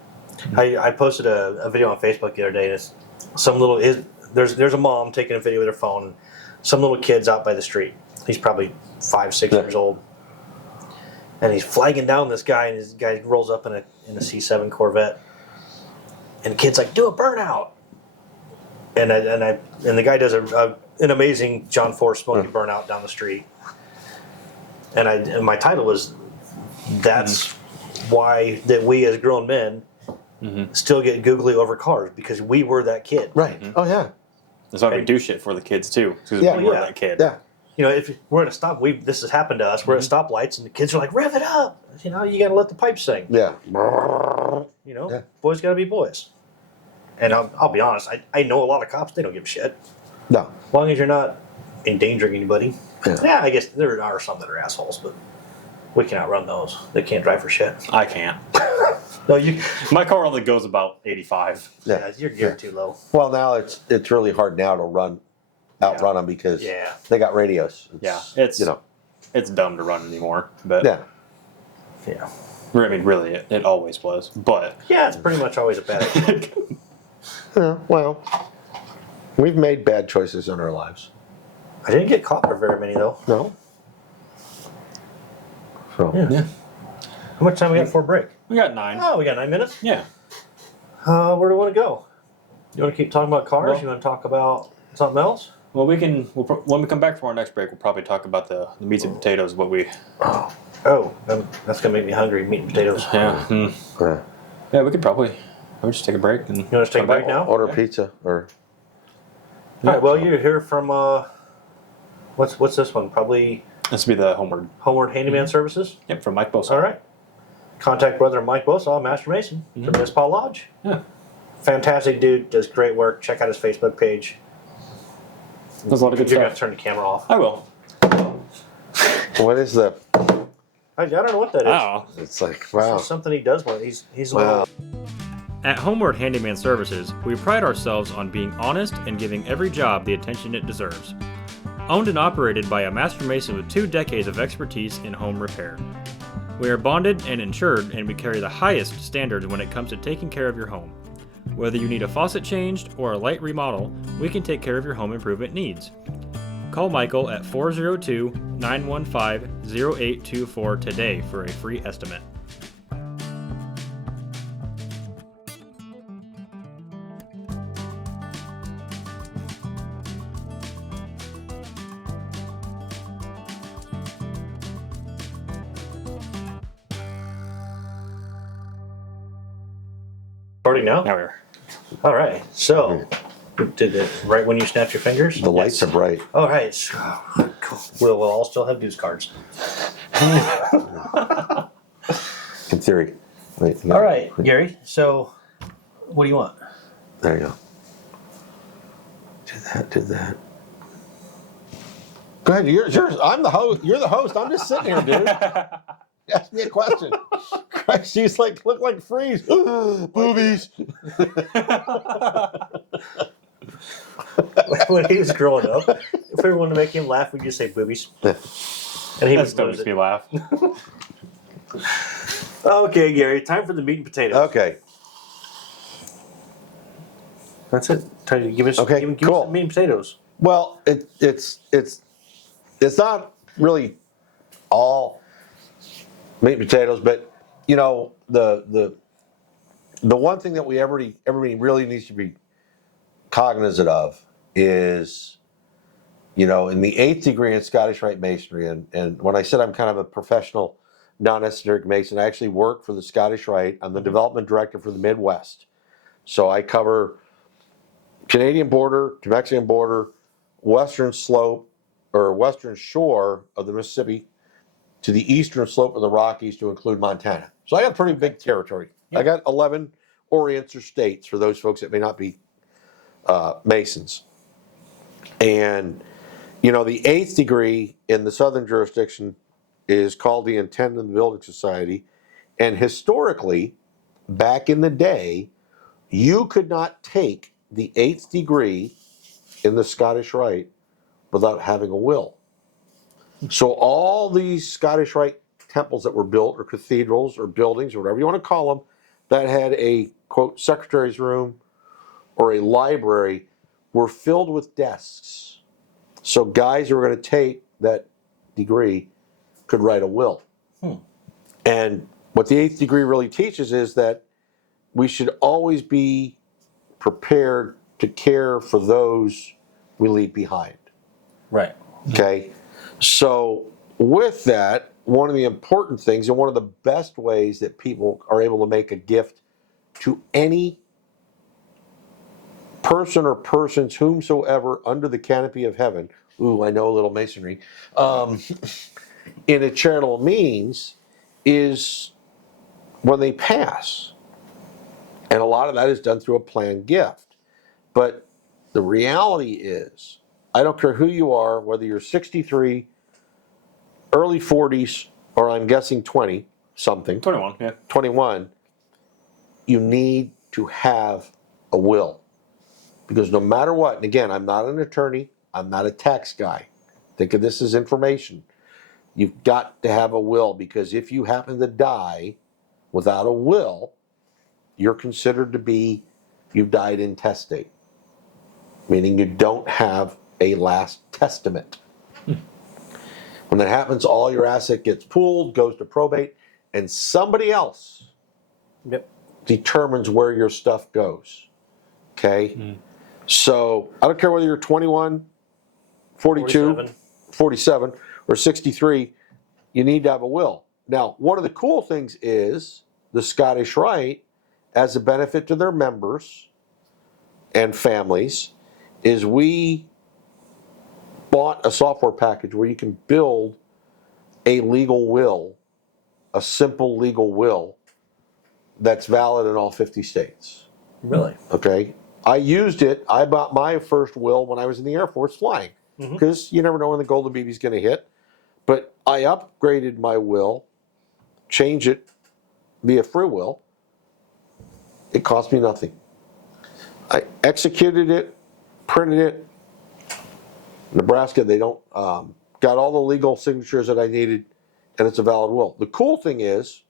I posted a video on Facebook the other day. And there's a mom taking a video with her phone. Some little kid's out by the street. He's probably 5-6 years old, and he's flagging down this guy. And this guy rolls up in a C7 Corvette, and the kid's like, "Do a burnout!" And the guy does an amazing John Force Smoky burnout down the street. And my title was, "That's why that we as grown men still get googly over cars because we were that kid." Right. Oh, yeah. That's why we do shit for the kids too. Because Yeah. we were that kid. Yeah. If we're at a stop, this has happened to us. We're at stoplights, and the kids are like, "Rev it up!" You got to let the pipes sing. Yeah. Boys got to be boys. And I'll be honest, I know a lot of cops. They don't give a shit No. as long as you're not endangering anybody. Yeah. I guess there are some that are assholes, but we can outrun those. They can't drive for shit. I can't. No, you. My car only goes about 85. Yeah, you're too low. Well, now it's really hard now to outrun them because they got radios. It's dumb to run anymore. But Yeah. Yeah. I mean, really, it always was. But Yeah, it's pretty much always a bad idea. Yeah. Well, we've made bad choices in our lives. I didn't get caught for very many though. No. So. yeah, How much time we got for a break? we got 9. Oh, we got 9 minutes. Yeah. Where do we want to go? You want to keep talking about cars? Well- You want to talk about something else? Well, when we come back from our next break, we'll probably talk about the meats and potatoes. What we That's gonna make me hungry. Meat and potatoes. Yeah. Yeah, we could probably just take a break. And You want us to take a break now? Order pizza or. All right. Well, you're here from what's this one? Probably This will be the Homeward. Homeward Handyman Services. Yep, from Mike Bosa. All right. contact Brother Mike Bosaw, Master Mason, from Municipal Lodge. Yeah. Fantastic dude, does great work. Check out his Facebook page. There's a lot of good You're going to stuff. turn the camera off. I will. What is the? I don't know what that is. Oh. It's like, wow. It's something he does well. He's a Wow. little. At Homeward Handyman Services, we pride ourselves on being honest and giving every job the attention it deserves. Owned and operated by a master mason with 2 decades of expertise in home repair. We are bonded and insured, and we carry the highest standards when it comes to taking care of your home. Whether you need a faucet changed or a light remodel, we can take care of your home improvement needs. Call Michael at 402-915-0824 today for a free estimate. Recording now? Now we are. All right. So, did it right when you snapped your fingers? The lights are bright. All right. So, cool. We'll all still have news cards. In theory. Wait, All right, Gary. So, what do you want? There you go. Did that. Go ahead. Yours. I'm the host. You're the host. I'm just sitting here, dude. Ask me a question. Christ, she's like, look like Freeze. Boobies. When he was growing up, if we wanted to make him laugh, we'd just say boobies. And he That would still lose makes it. me laugh. Okay, Gary, time for the meat and potatoes. Okay. That's it. Time to give us, Okay, give us cool. some meat and potatoes. Well, it's not really all meat and potatoes, but you know the one thing that everybody really needs to be cognizant of is, you know, in the 8th degree in Scottish Rite Masonry, and when I said I'm kind of a professional non-esoteric Mason, I actually work for the Scottish Rite. I'm the development director for the Midwest, so I cover Canadian border to Mexican border, western slope or western shore of the Mississippi to the eastern slope of the Rockies to include Montana. So I got a pretty big territory. Yeah. I got 11 orients or states for those folks that may not be Masons. And, you know, the 8th degree in the southern jurisdiction is called the Intent of the Building Society. And historically, back in the day, you could not take the 8th degree in the Scottish Rite without having a will. So all these Scottish Rite temples that were built, or cathedrals, or buildings, or whatever you want to call them, that had a, quote, secretary's room or a library, were filled with desks. So guys who were going to take that degree could write a will. And what the 8th degree really teaches is that we should always be prepared to care for those we leave behind. Right. Okay? So with that, one of the important things and one of the best ways that people are able to make a gift to any person or persons whomsoever under the canopy of heaven, ooh, I know a little masonry, in a charitable means is when they pass. And a lot of that is done through a planned gift. But the reality is, I don't care who you are, whether you're 63, early 40s, or I'm guessing 20 something, 21, yeah. 21, you need to have a will. Because no matter what, and again, I'm not an attorney, I'm not a tax guy. Think of this as information. You've got to have a will, because if you happen to die without a will, you're considered to be, you've died intestate. Meaning you don't have a last testament. When that happens, all your asset gets pooled, goes to probate, and somebody else determines where your stuff goes. Okay? So I don't care whether you're 21, 42, 47, or 63, you need to have a will. Now, one of the cool things is the Scottish Rite, as a benefit to their members and families, is we bought a software package where you can build a legal will a simple legal will that's valid in all 50 states. Really? Okay. I used it. I bought my first will when I was in the Air Force flying because you never know when the golden BB's going to hit. But I upgraded my will, changed it via free will. It cost me nothing. I executed it, printed it. Nebraska, they don't got all the legal signatures that I needed, and it's a valid will. The cool thing is,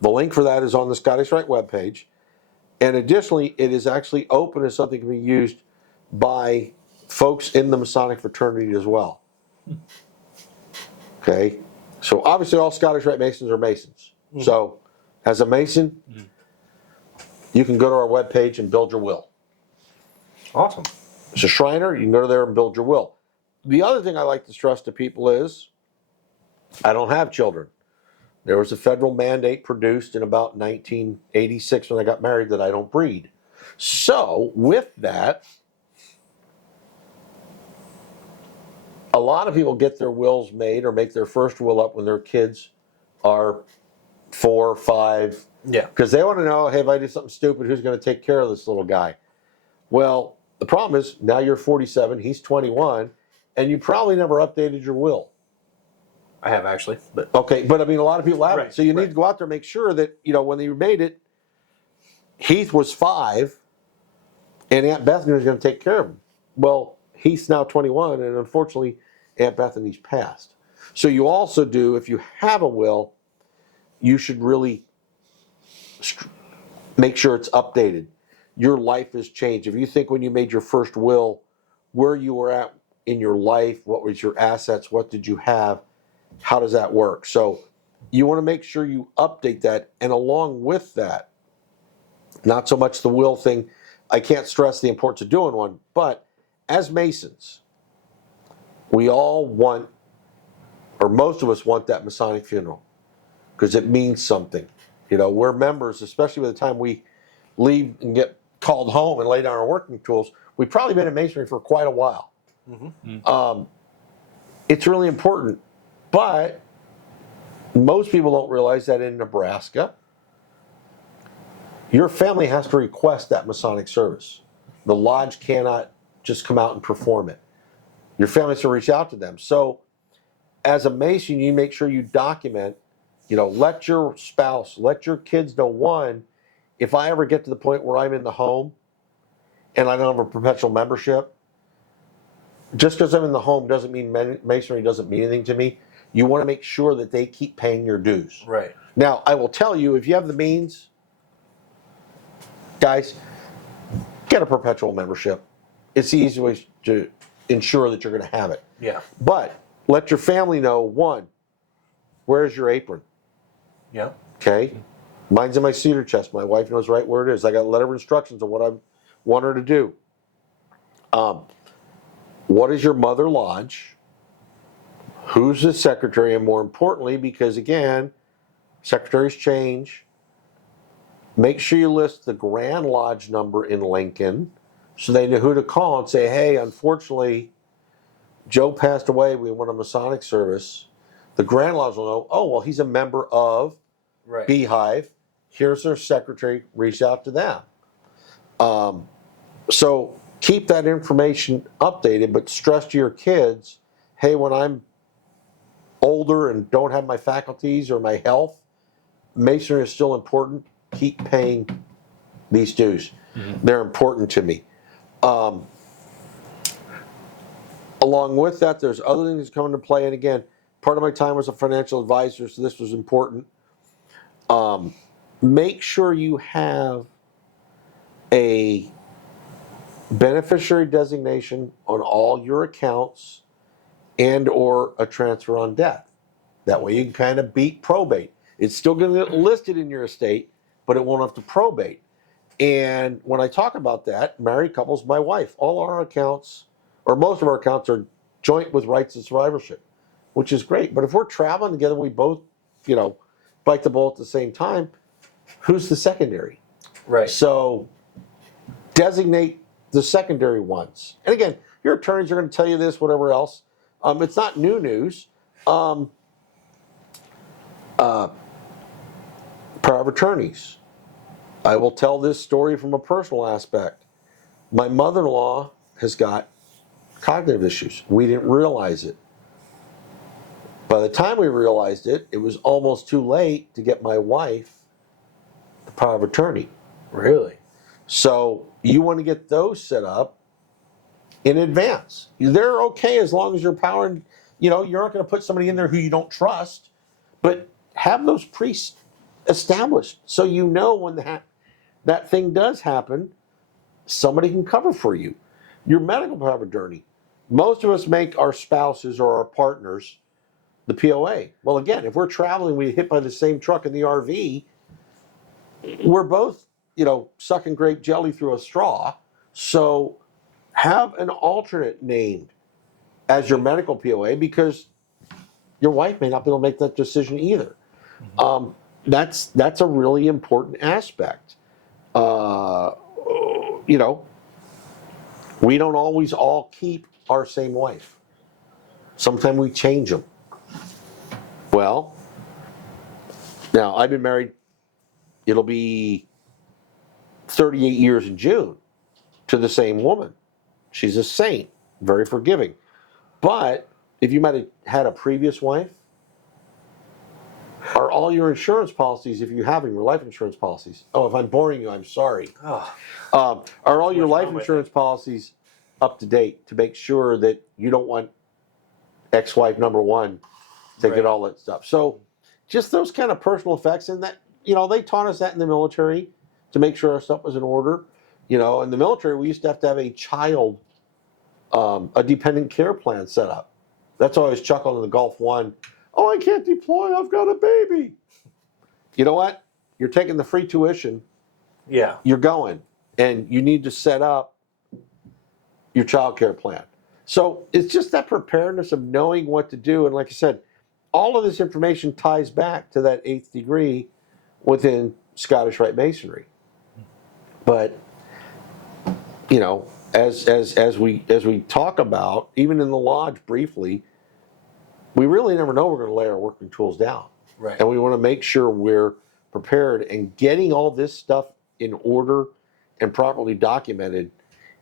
the link for that is on the Scottish Rite webpage, and additionally, it is actually open as something that can be used by folks in the Masonic fraternity as well. Okay, so obviously all Scottish Rite Masons are Masons. So, as a Mason, you can go to our webpage and build your will. Awesome. As a Shriner, you can go to there and build your will. The other thing I like to stress to people is, I don't have children. There was a federal mandate produced in about 1986 when I got married that I don't breed. So, with that, a lot of people get their wills made or make their first will up when their kids are 4, 5. Yeah. Because they want to know, hey, if I do something stupid, who's going to take care of this little guy? Well, the problem is now you're 47, he's 21, and you probably never updated your will. I have actually, but Okay, but I mean, a lot of people haven't. Right, So you need right. to go out there and make sure that, when you made it, Heath was 5, and Aunt Bethany was going to take care of him. Well, Heath's now 21, and unfortunately, Aunt Bethany's passed. So you also do, if you have a will, you should really make sure it's updated. Your life has changed. If you think when you made your first will, where you were at in your life, what was your assets, what did you have, how does that work? So you want to make sure you update that. And along with that, not so much the will thing, I can't stress the importance of doing one, but as Masons, we all want, or most of us want, that Masonic funeral because it means something. We're members, especially by the time we leave and get called home and lay down our working tools. We've probably been in Masonry for quite a while. It's really important, but most people don't realize that in Nebraska, your family has to request that Masonic service. The lodge cannot just come out and perform it. Your family has to reach out to them. So as a Mason, you make sure you document, let your spouse, let your kids know, one, if I ever get to the point where I'm in the home and I don't have a perpetual membership, just because I'm in the home doesn't mean Masonry doesn't mean anything to me. You want to make sure that they keep paying your dues. right. Now, I will tell you, if you have the means, guys, get a perpetual membership. It's the easiest way to ensure that you're going to have it. Yeah. But let your family know, one, where's your apron? Yeah. Okay? Mine's in my cedar chest. My wife knows right where it is. I got a letter of instructions on what I want her to do. What is your mother lodge? Who's the secretary? And more importantly, because again, secretaries change, make sure you list the Grand Lodge number in Lincoln so they know who to call and say, hey, unfortunately, Joe passed away. We want a Masonic service. The Grand Lodge will know, oh, well, he's a member of Right. Beehive. Here's their secretary. Reach out to them. So keep that information updated, but stress to your kids, hey, when I'm older and don't have my faculties or my health, Masonry is still important. Keep paying these dues. They're important to me. Along with that, there's other things that come into play. And again, part of my time was a financial advisor, so this was important. Make sure you have a beneficiary designation on all your accounts and or a transfer on death. That way you can kind of beat probate. It's still going to get listed in your estate, but it won't have to probate. And when I talk about that, married couples, my wife, all our accounts, or most of our accounts, are joint with rights of survivorship, which is great. But if we're traveling together, we both, bite the bullet at the same time, who's the secondary? Right. So designate the secondary ones. And again, your attorneys are going to tell you this, whatever else. It's not new news. of attorneys. I will tell this story from a personal aspect. My mother-in-law has got cognitive issues. We didn't realize it. By the time we realized it, it was almost too late to get my wife the power of attorney. Really? So you want to get those set up in advance. They're okay as long as you're powering, you're not going to put somebody in there who you don't trust, but have those priests established so when that thing does happen, somebody can cover for you. Your medical power of attorney. Most of us make our spouses or our partners the POA. Well, again, if we're traveling, we get hit by the same truck in the RV, we're both, sucking grape jelly through a straw. So have an alternate named as your medical POA because your wife may not be able to make that decision either. That's a really important aspect. We don't always all keep our same wife. Sometimes we change them. Well, now I've been married, it'll be 38 years in June to the same woman. She's a saint, very forgiving. But if you might have had a previous wife, are all your insurance policies, if you have your life insurance policies, if I'm boring you, I'm sorry. Are all your life insurance policies up to date to make sure that you don't want ex-wife number one to get all that stuff? So just those kind of personal effects, and that, they taught us that in the military to make sure our stuff was in order. In the military, we used to have a child, a dependent care plan set up. That's why I always chuckle in the Gulf One. Oh, I can't deploy, I've got a baby. You know what? You're taking the free tuition. Yeah. You're going. And you need to set up your child care plan. So it's just that preparedness of knowing what to do. And like I said, all of this information ties back to that 8th degree within Scottish Rite Masonry. But, as we talk about, even in the lodge briefly, we really never know we're going to lay our working tools down. Right. And we want to make sure we're prepared, and getting all this stuff in order and properly documented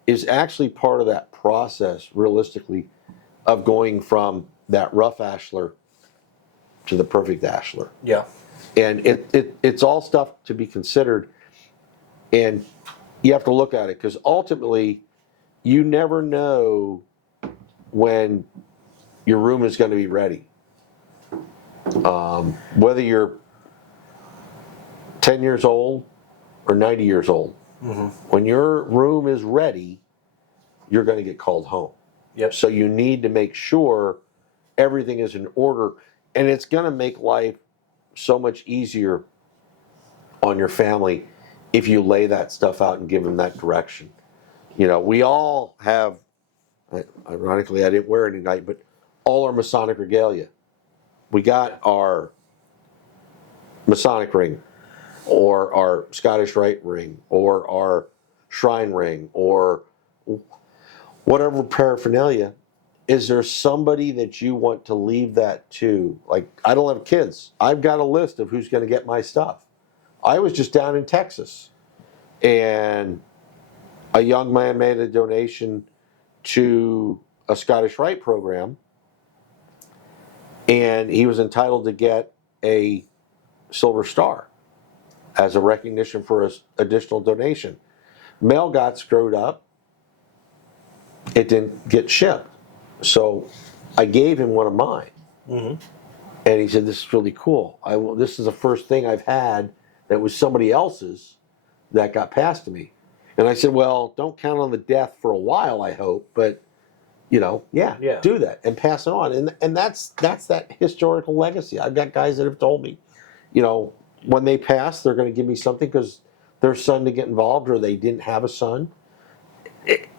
is actually part of that process, realistically, of going from that rough ashlar to the perfect ashlar. Yeah. And it's all stuff to be considered, and you have to look at it because ultimately you never know when your room is going to be ready. Whether you're 10 years old or 90 years old, when your room is ready, you're going to get called home. Yep. So you need to make sure everything is in order, and it's going to make life so much easier on your family if you lay that stuff out and give them that direction. We all have, ironically, I didn't wear any tonight, but all our Masonic regalia. We got our Masonic ring, or our Scottish Rite ring, or our shrine ring, or whatever paraphernalia. Is there somebody that you want to leave that to? Like, I don't have kids. I've got a list of who's going to get my stuff. I was just down in Texas, and a young man made a donation to a Scottish Rite program, and he was entitled to get a silver star as a recognition for his additional donation. Mail got screwed up. It didn't get shipped. So I gave him one of mine. And he said, "This is really cool. This is the first thing I've had that was somebody else's that got passed to me." And I said, "Well, don't count on the death for a while, I hope, but do that and pass it on." And that's that historical legacy. I've got guys that have told me, when they pass, they're going to give me something because their son didn't get involved or they didn't have a son.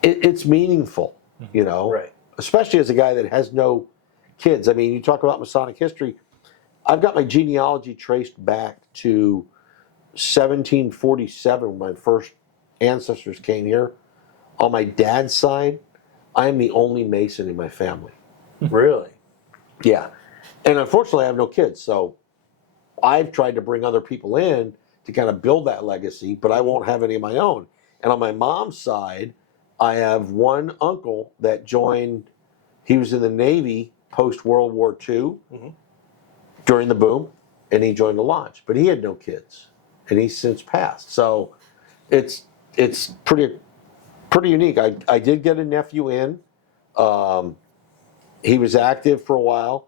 It's meaningful, Right. Especially as a guy that has no kids. I mean, you talk about Masonic history. I've got my genealogy traced back to 1747 when my first ancestors came here. On my dad's side, I am the only Mason in my family. Really? Yeah. And unfortunately, I have no kids. So I've tried to bring other people in to kind of build that legacy, but I won't have any of my own. And on my mom's side, I have one uncle that joined, he was in the Navy post World War II during the boom, and he joined the lodge, but he had no kids, and he's since passed. So it's pretty unique. I did get a nephew in. He was active for a while.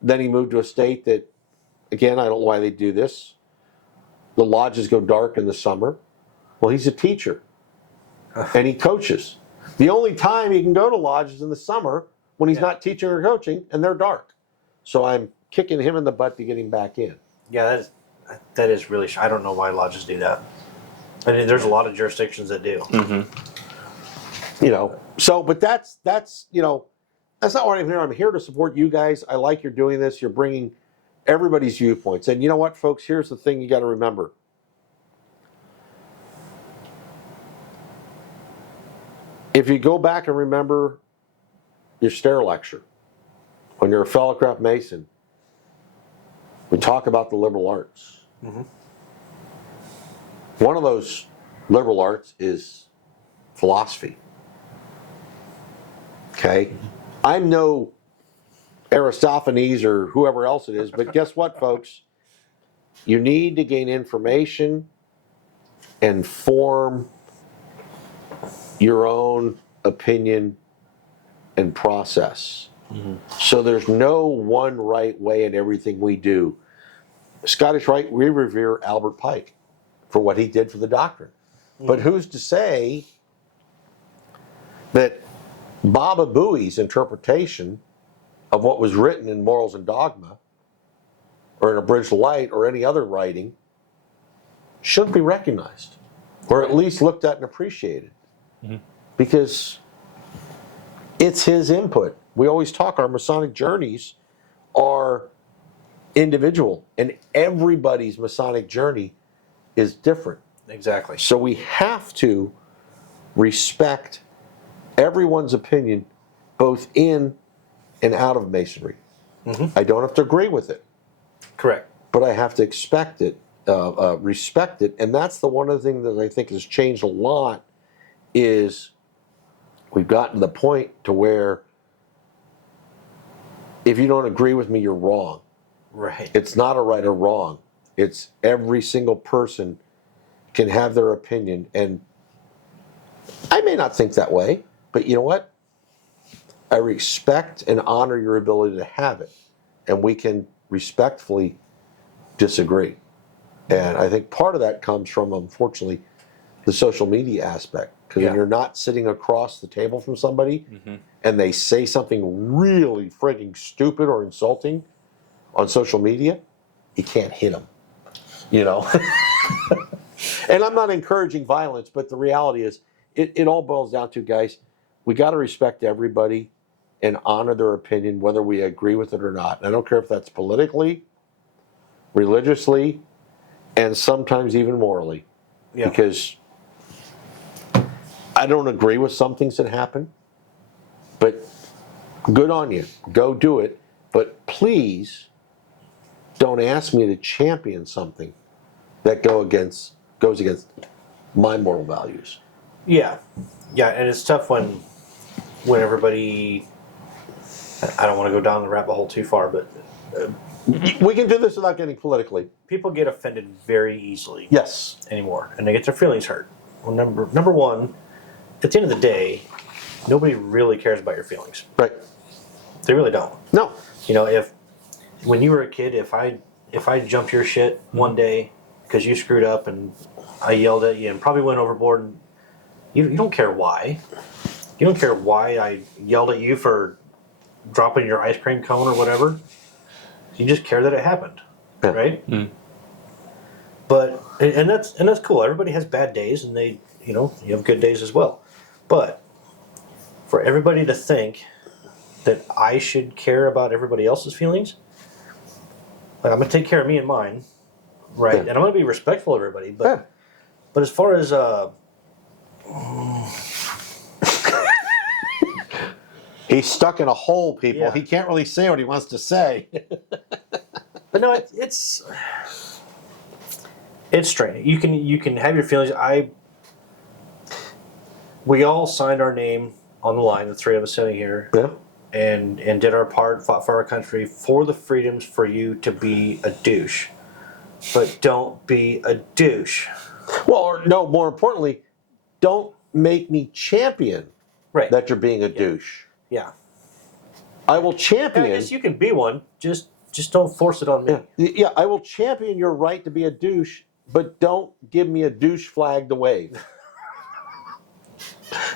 Then he moved to a state that, again, I don't know why they do this. The lodges go dark in the summer. Well, he's a teacher, and he coaches. The only time he can go to lodges in the summer when he's not teaching or coaching, and they're dark. So I'm kicking him in the butt to get him back in. Yeah, that is really. I don't know why lodges do that. I mean, there's a lot of jurisdictions that do. You know, so but that's you know, that's not what I'm here. I'm here to support you guys. I like you're doing this. You're bringing everybody's viewpoints, and you know what, folks? Here's the thing you got to remember. If you go back and remember your stair lecture when you're a fellow craft mason, we talk about the liberal arts. One of those liberal arts is philosophy. Okay? I'm no Aristophanes or whoever else it is, but guess what, folks? You need to gain information and form your own opinion and process. So there's no one right way in everything we do. Scottish Rite, we revere Albert Pike for what he did for the doctrine. But who's to say that Baba Booey's interpretation of what was written in Morals and Dogma or in Abridged Light or any other writing shouldn't be recognized or at least looked at and appreciated? Because it's his input. We always talk, our Masonic journeys are individual, and everybody's Masonic journey is different. Exactly. So we have to respect everyone's opinion, both in and out of Masonry. I don't have to agree with it. Correct. But I have to respect it, and that's the one of the things that I think has changed a lot is we've gotten to the point to where if you don't agree with me, you're wrong. Right. It's not a right or wrong. It's every single person can have their opinion, and I may not think that way, but you know what? I respect and honor your ability to have it, and we can respectfully disagree. And I think part of that comes from, unfortunately, the social media aspect. Because when you're not sitting across the table from somebody and they say something really frigging stupid or insulting on social media, you can't hit them. You know? And I'm not encouraging violence, but the reality is it all boils down to, guys, we got to respect everybody and honor their opinion, whether we agree with it or not. And I don't care if that's politically, religiously, and sometimes even morally. Yeah. Because I don't agree with some things that happen, but good on you. Go do it. But please don't ask me to champion something that goes against my moral values. Yeah. Yeah, and it's tough when everybody, I don't want to go down the rabbit hole too far, but We can do this without getting politically. people get offended very easily Yes. anymore, and they get their feelings hurt. Well, number one, at the end of the day, nobody really cares about your feelings. Right. They really don't. No. You know, when you were a kid, if I jumped your shit one day because you screwed up and I yelled at you and probably went overboard, and you don't care why. You don't care why I yelled at you for dropping your ice cream cone or whatever. You just care that it happened, right? But and that's cool. Everybody has bad days, and you have good days as well. But for everybody to think that I should care about everybody else's feelings, like I'm gonna take care of me and mine, right? Yeah. And I'm gonna be respectful of everybody. But Yeah. but as far as He's stuck in a hole, people. Yeah. He can't really say what he wants to say. but no, it's It's strange. You can have your feelings. We all signed our name on the line, the three of us sitting here, Yeah. and did our part, fought for our country, for the freedoms for you to be a douche. But don't be a douche. Well, or no, more importantly, don't make me champion Right. that you're being a douche. Yeah. I will Yeah, champion. I guess you can be one. Just don't force it on me. Yeah, I will champion your right to be a douche, but don't give me a douche flag to wave.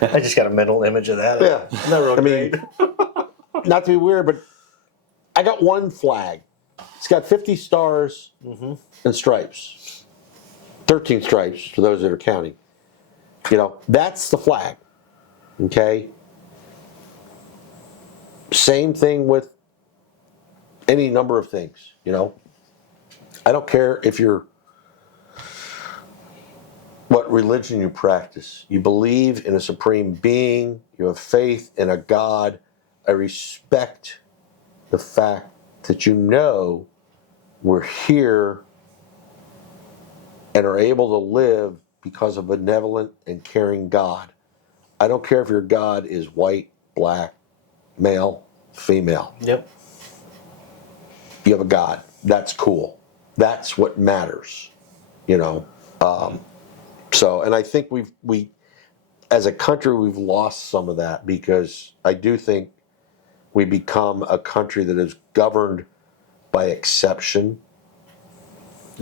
I just got a mental image of that. Yeah. Not real I mean, great. not to be weird, but I got one flag. It's got 50 stars and stripes. 13 stripes for those that are counting. That's the flag. Okay? Same thing with any number of things, I don't care if you're what religion you practice. You believe in a supreme being, you have faith in a God. I respect the fact that we're here and are able to live because of a benevolent and caring God. I don't care if your God is white, black, male, female. Yep. You have a God. That's cool. That's what matters, So, and I think we, as a country, we've lost some of that because I do think we become a country that is governed by exception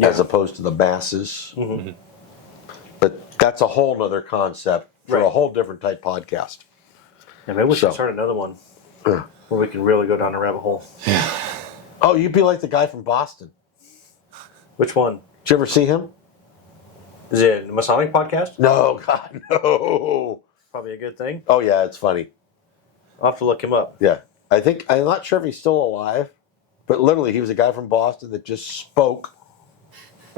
as opposed to the masses. Mm-hmm. But that's a whole nother concept for a Right. whole different type podcast. Yeah, maybe we should So- start another one where we can really go down a rabbit hole. Oh, you'd be like the guy from Boston. Which one? Did you ever see him? Is it a Masonic podcast? No, God, no. Probably a good thing. Oh, yeah, it's funny. I'll have to look him up. Yeah. I'm not sure if he's still alive, but literally he was a guy from Boston that just spoke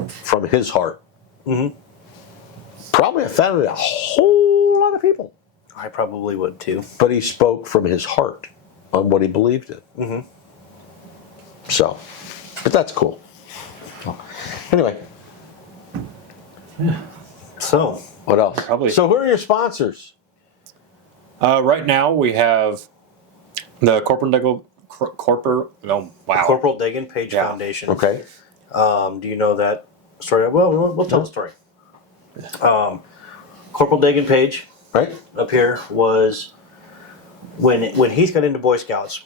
from his heart. Mm-hmm. Probably offended a whole lot of people, I probably would too. but he spoke from his heart on what he believed in. Mm-hmm. So, but that's cool. Anyway, So, what else? Probably. So, who are your sponsors? Right now we have the Corporate Corporal Dagan Page Yeah. Foundation. Okay. Do you know that story? Well, we'll tell the story. Corporal Dagan Page Right? up here was when Heath got into Boy Scouts.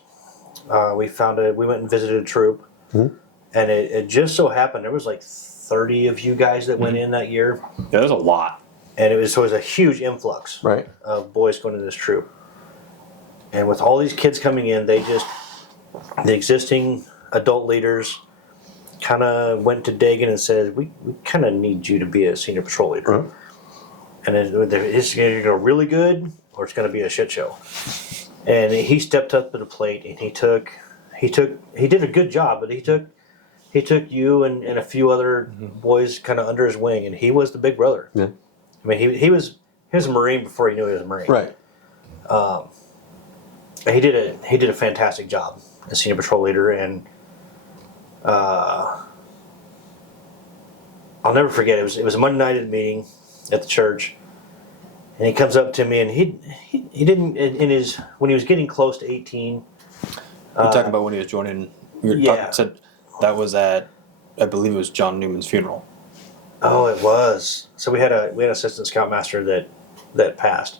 We went and visited a troop, Mhm. and it just so happened there was like 30 of you guys that went in that year, Yeah, there's a lot. and it was a huge influx Right. of boys going to this troop. And with all these kids coming in, the existing adult leaders kind of went to Dagan and said, we kind of need you to be a senior patrol leader. Uh-huh. And it's going to go really good or it's going to be a shit show. And he stepped up to the plate and he did a good job, but he took you and a few other boys kind of under his wing, and he was the big brother. Yeah. I mean, he was a Marine before he knew he was a Marine. Right. He did a fantastic job as senior patrol leader, and I'll never forget. It was a Monday night meeting at the church, and he comes up to me, and he didn't when he was getting close to 18. You talk about when he was joining. Said that was at, I believe it was John Newman's funeral. Oh, it was. So we had an assistant scoutmaster that passed,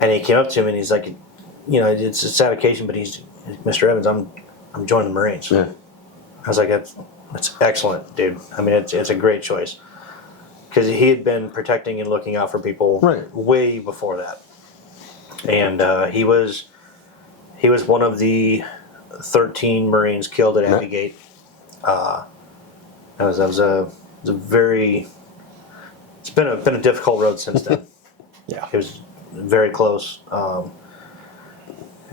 and he came up to me and he's like, it's a sad occasion, but he's Mr. Evans. I'm joining the Marines. Yeah. I was like, that's excellent, dude. I mean, it's a great choice because he had been protecting and looking out for people Right. way before that, and he was one of the 13 Marines killed at Abbey Gate. That was a very. It's been a difficult road since then. Yeah. It was very close, and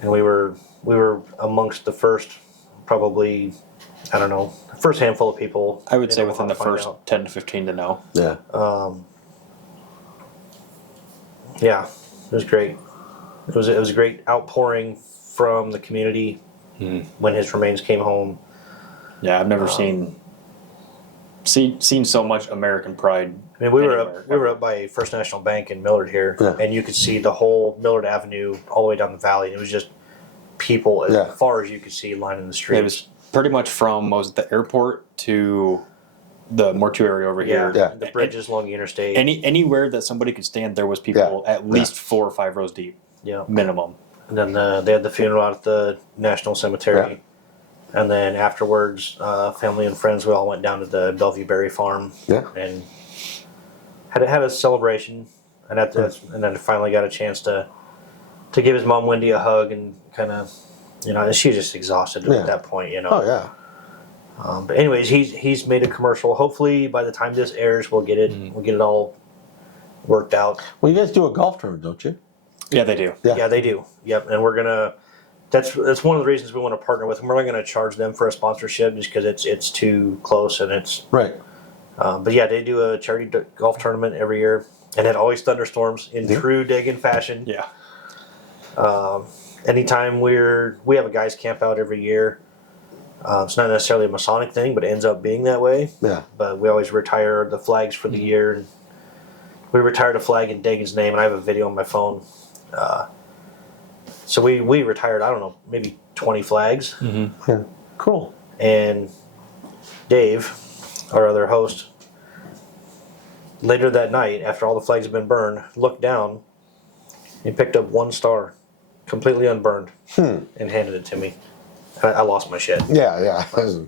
we were amongst the first, probably, I don't know, first handful of people. I would say in within Omaha the to find first out. 10 to 15 to know. Yeah. Yeah, it was great. It was a great outpouring from the community when his remains came home. Yeah, I've never seen seen so much American pride. I mean, we were anywhere. up by First National Bank in Millard here, Yeah. and you could see the whole Millard Avenue all the way down the valley. It was just people as Yeah. far as you could see lining the streets. It was pretty much from the airport to the mortuary over here. Yeah, the bridges along the interstate. Anywhere that somebody could stand, there was people at least 4 or 5 rows deep, Yeah, minimum. and then they had the funeral out at the National Cemetery, and then afterwards, family and friends, we all went down to the Bellevue Berry Farm, and had a celebration, and and then finally got a chance to give his mom Wendy a hug and kind of, she was just exhausted at that point, Oh yeah. But anyways, he's made a commercial. Hopefully, by the time this airs, we'll get it. We'll get it all worked out. Well, you guys do a golf tournament, don't you? Yeah, they do. Yeah, they do. Yep, and we're gonna. That's one of the reasons we want to partner with them. We're not going to charge them for a sponsorship just because it's too close and it's. Right. But yeah, they do a charity golf tournament every year, and it always thunderstorms in true Dagan fashion. Yeah. Anytime we have a guys camp out every year. It's not necessarily a Masonic thing, but it ends up being that way. Yeah. But we always retire the flags for the year. And we retired a flag in Dagan's name, and I have a video on my phone. So we retired, I don't know, maybe 20 flags. Mm-hmm. Yeah. Cool. And Dave, our other host, later that night, after all the flags had been burned, looked down and picked up one star, completely unburned, and handed it to me. I lost my shit. Yeah. Do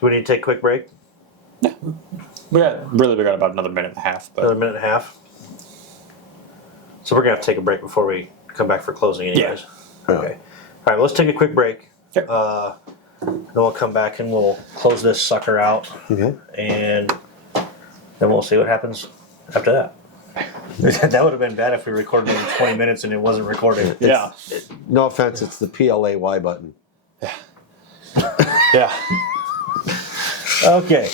we need to take a quick break? We got about another minute and a half. But Another minute and a half? So we're going to have to take a break before we come back for closing anyways. Yeah. Okay. All right, well, let's take a quick break. Okay. Then we'll come back and we'll close this sucker out. Okay. And then we'll see what happens after that. That would have been bad if we recorded in 20 minutes and it wasn't recording. yeah. No offense, it's the PLAY button. Yeah. Okay.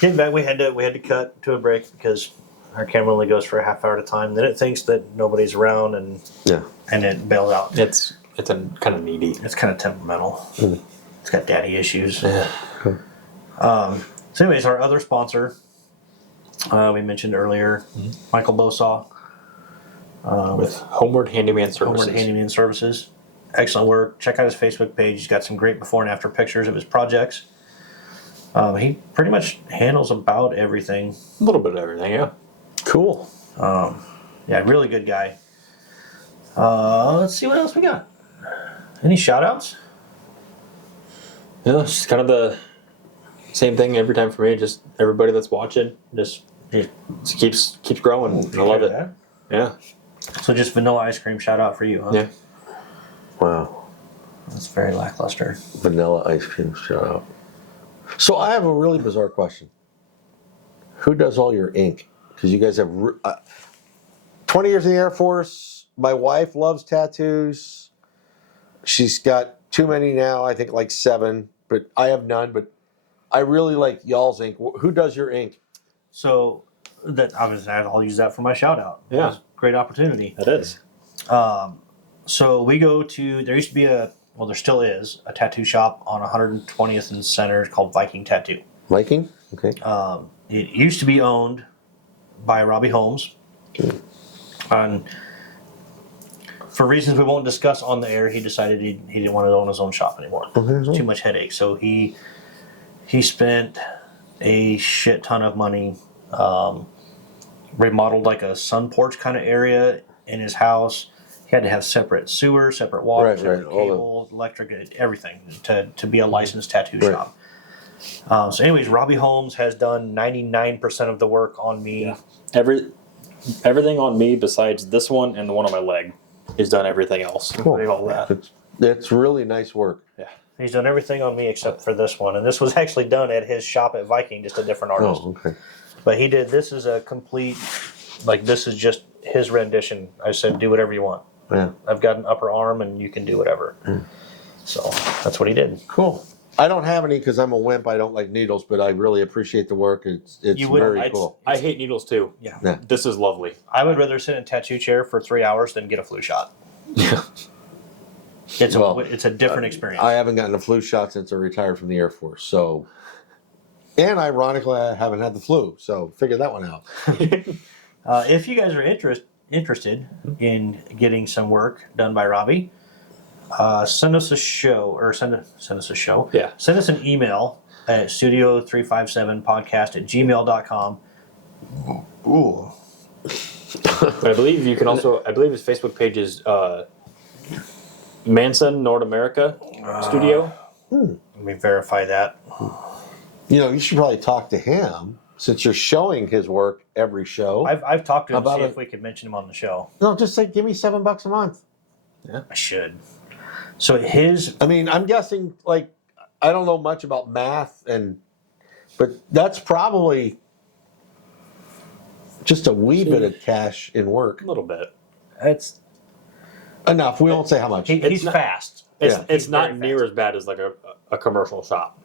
Getting back, we had to cut to a break because our camera only goes for a half hour at a time. Then it thinks that nobody's around and it bails out. It's a kind of needy. It's kind of temperamental. It's got daddy issues. Yeah. So anyways, our other sponsor, we mentioned earlier, Michael Bosaw. With Homeward Handyman Services. Homeward Handyman Services. Excellent work. Check out his Facebook page. He's got some great before and after pictures of his projects. He pretty much handles about everything. A little bit of everything, yeah. Cool. Yeah, really good guy. Let's see what else we got. Any shout outs? Yeah, it's just kind of the same thing every time for me. Just everybody that's watching just keeps growing. I love it. Yeah. So just vanilla ice cream shout out for you, huh? Yeah. Wow. That's very lackluster. Vanilla ice cream, shout out. So I have a really bizarre question. Who does all your ink? Because you guys have 20 years in the Air Force. My wife loves tattoos. She's got too many now, I think like 7, but I have none. But I really like y'all's ink. Who does your ink? So that obviously I'll use that for my shout out. Yeah. Great opportunity. It is. So we go to, there used to be there still is, a tattoo shop on 120th and Center called Viking Tattoo. Viking? Okay. It used to be owned by Robbie Holmes. And for reasons we won't discuss on the air, he decided he didn't want to own his own shop anymore. It was too much headache. So he spent a shit ton of money, remodeled like a sun porch kind of area in his house. He had to have separate sewer, separate water, separate cable, electric, everything to be a licensed tattoo shop. So anyways, Robbie Holmes has done 99% of the work on me. Yeah. Everything on me besides this one and the one on my leg is done everything else. Cool. All that. It's really nice work. Yeah. He's done everything on me except for this one. And this was actually done at his shop at Viking, just a different artist. Oh, okay. But he did, this is a complete, this is just his rendition. I said, do whatever you want. Yeah. I've got an upper arm and you can do whatever. So that's what he did. Cool. I don't have any because I'm a wimp. I don't like needles, but I really appreciate the work. It's very cool. I hate needles too. Yeah. This is lovely. I would rather sit in a tattoo chair for 3 hours than get a flu shot. Yeah. It's a different experience. I haven't gotten a flu shot since I retired from the Air Force, so And ironically, I haven't had the flu, so figure that one out. If you guys are interested in getting some work done by Robbie, send us a show or send us a show. Yeah. Send us an email at studio357podcast@gmail.com. Ooh. But I believe you can also. I believe his Facebook page is Manson North America Studio. Let me verify that. You know, you should probably talk to him since you're showing his work every show. I've talked to him to About see it. if we could mention him on the show. No, just say, give me $7 a month. I should. So his I mean, I'm guessing, like, I don't know much about math, but that's probably just a wee bit of cash in work. A little bit. it's Enough. We won't say how much. he's not- fast. It's Yeah. it's He's not very near fast. as bad as like a commercial shop.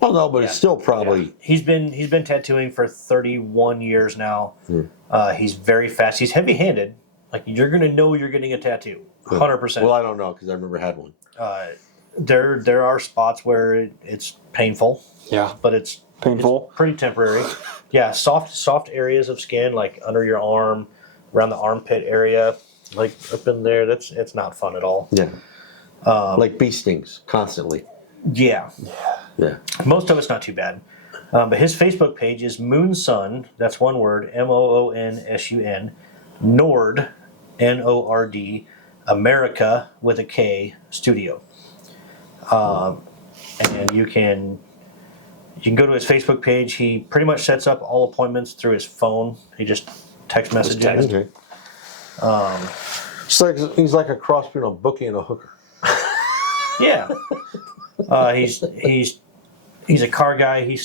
Well, no, but it's Yeah. still probably. He's been tattooing for 31 years now. Hmm. He's very fast. He's heavy-handed. Like you're gonna know you're getting a tattoo, 100%. Well, I don't know because I've never had one. There are spots where it's painful, Yeah. but it's Painful. pretty temporary. Yeah, soft areas of skin like under your arm, around the armpit area, like up in there. It's not fun at all. Yeah. Like bee stings constantly. Yeah, Yeah. most of it's not too bad. But his Facebook page is Moonsun. That's one word. MOONSUN. Nord, NORD, America with a K Studio. And you can go to his Facebook page. He pretty much sets up all appointments through his phone. He just text messages. Okay. It's like he's like a cross between a bookie and a hooker. Yeah. He's a car guy.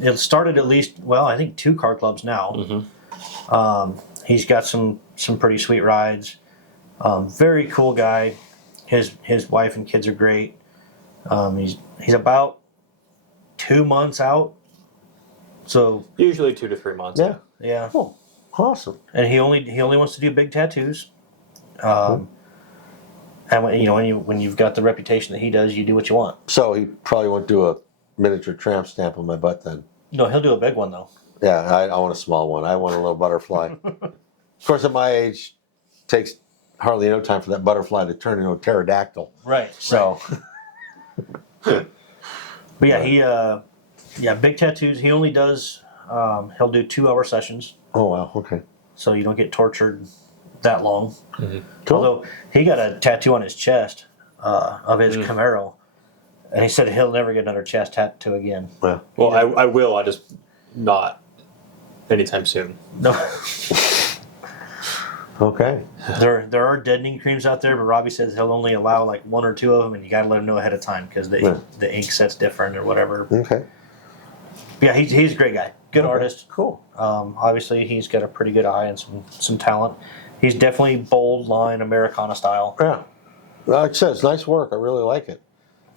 It started at least, well, I think 2 car clubs now. He's got some pretty sweet rides. Very cool guy. His wife and kids are great. He's about 2 months out. So Usually 2 to 3 months. Yeah. yeah, Oh, awesome. and he only wants to do big tattoos. And when you've got the reputation that he does, you do what you want. So he probably won't do a miniature tramp stamp on my butt then. No, he'll do a big one though. Yeah, I want a small one. I want a little butterfly. Of course, at my age, takes hardly no time for that butterfly to turn into a pterodactyl. Right. So, But yeah, big tattoos. He only does. He'll do 2-hour sessions, oh wow, okay, so you don't get tortured that long. cool. Although he got a tattoo on his chest of his Camaro, and he said he'll never get another chest tattoo again. Yeah. Well, I will. I just not anytime soon. No, Okay. there are deadening creams out there, but Robbie says he'll only allow like 1 or 2 of them, and you got to let him know ahead of time because Yeah. the ink set's different or whatever. Okay. Yeah, he's a great guy, good artist. Cool. Obviously, he's got a pretty good eye and some talent. He's definitely bold line Americana style. Yeah. Like I said, it's nice work. I really like it.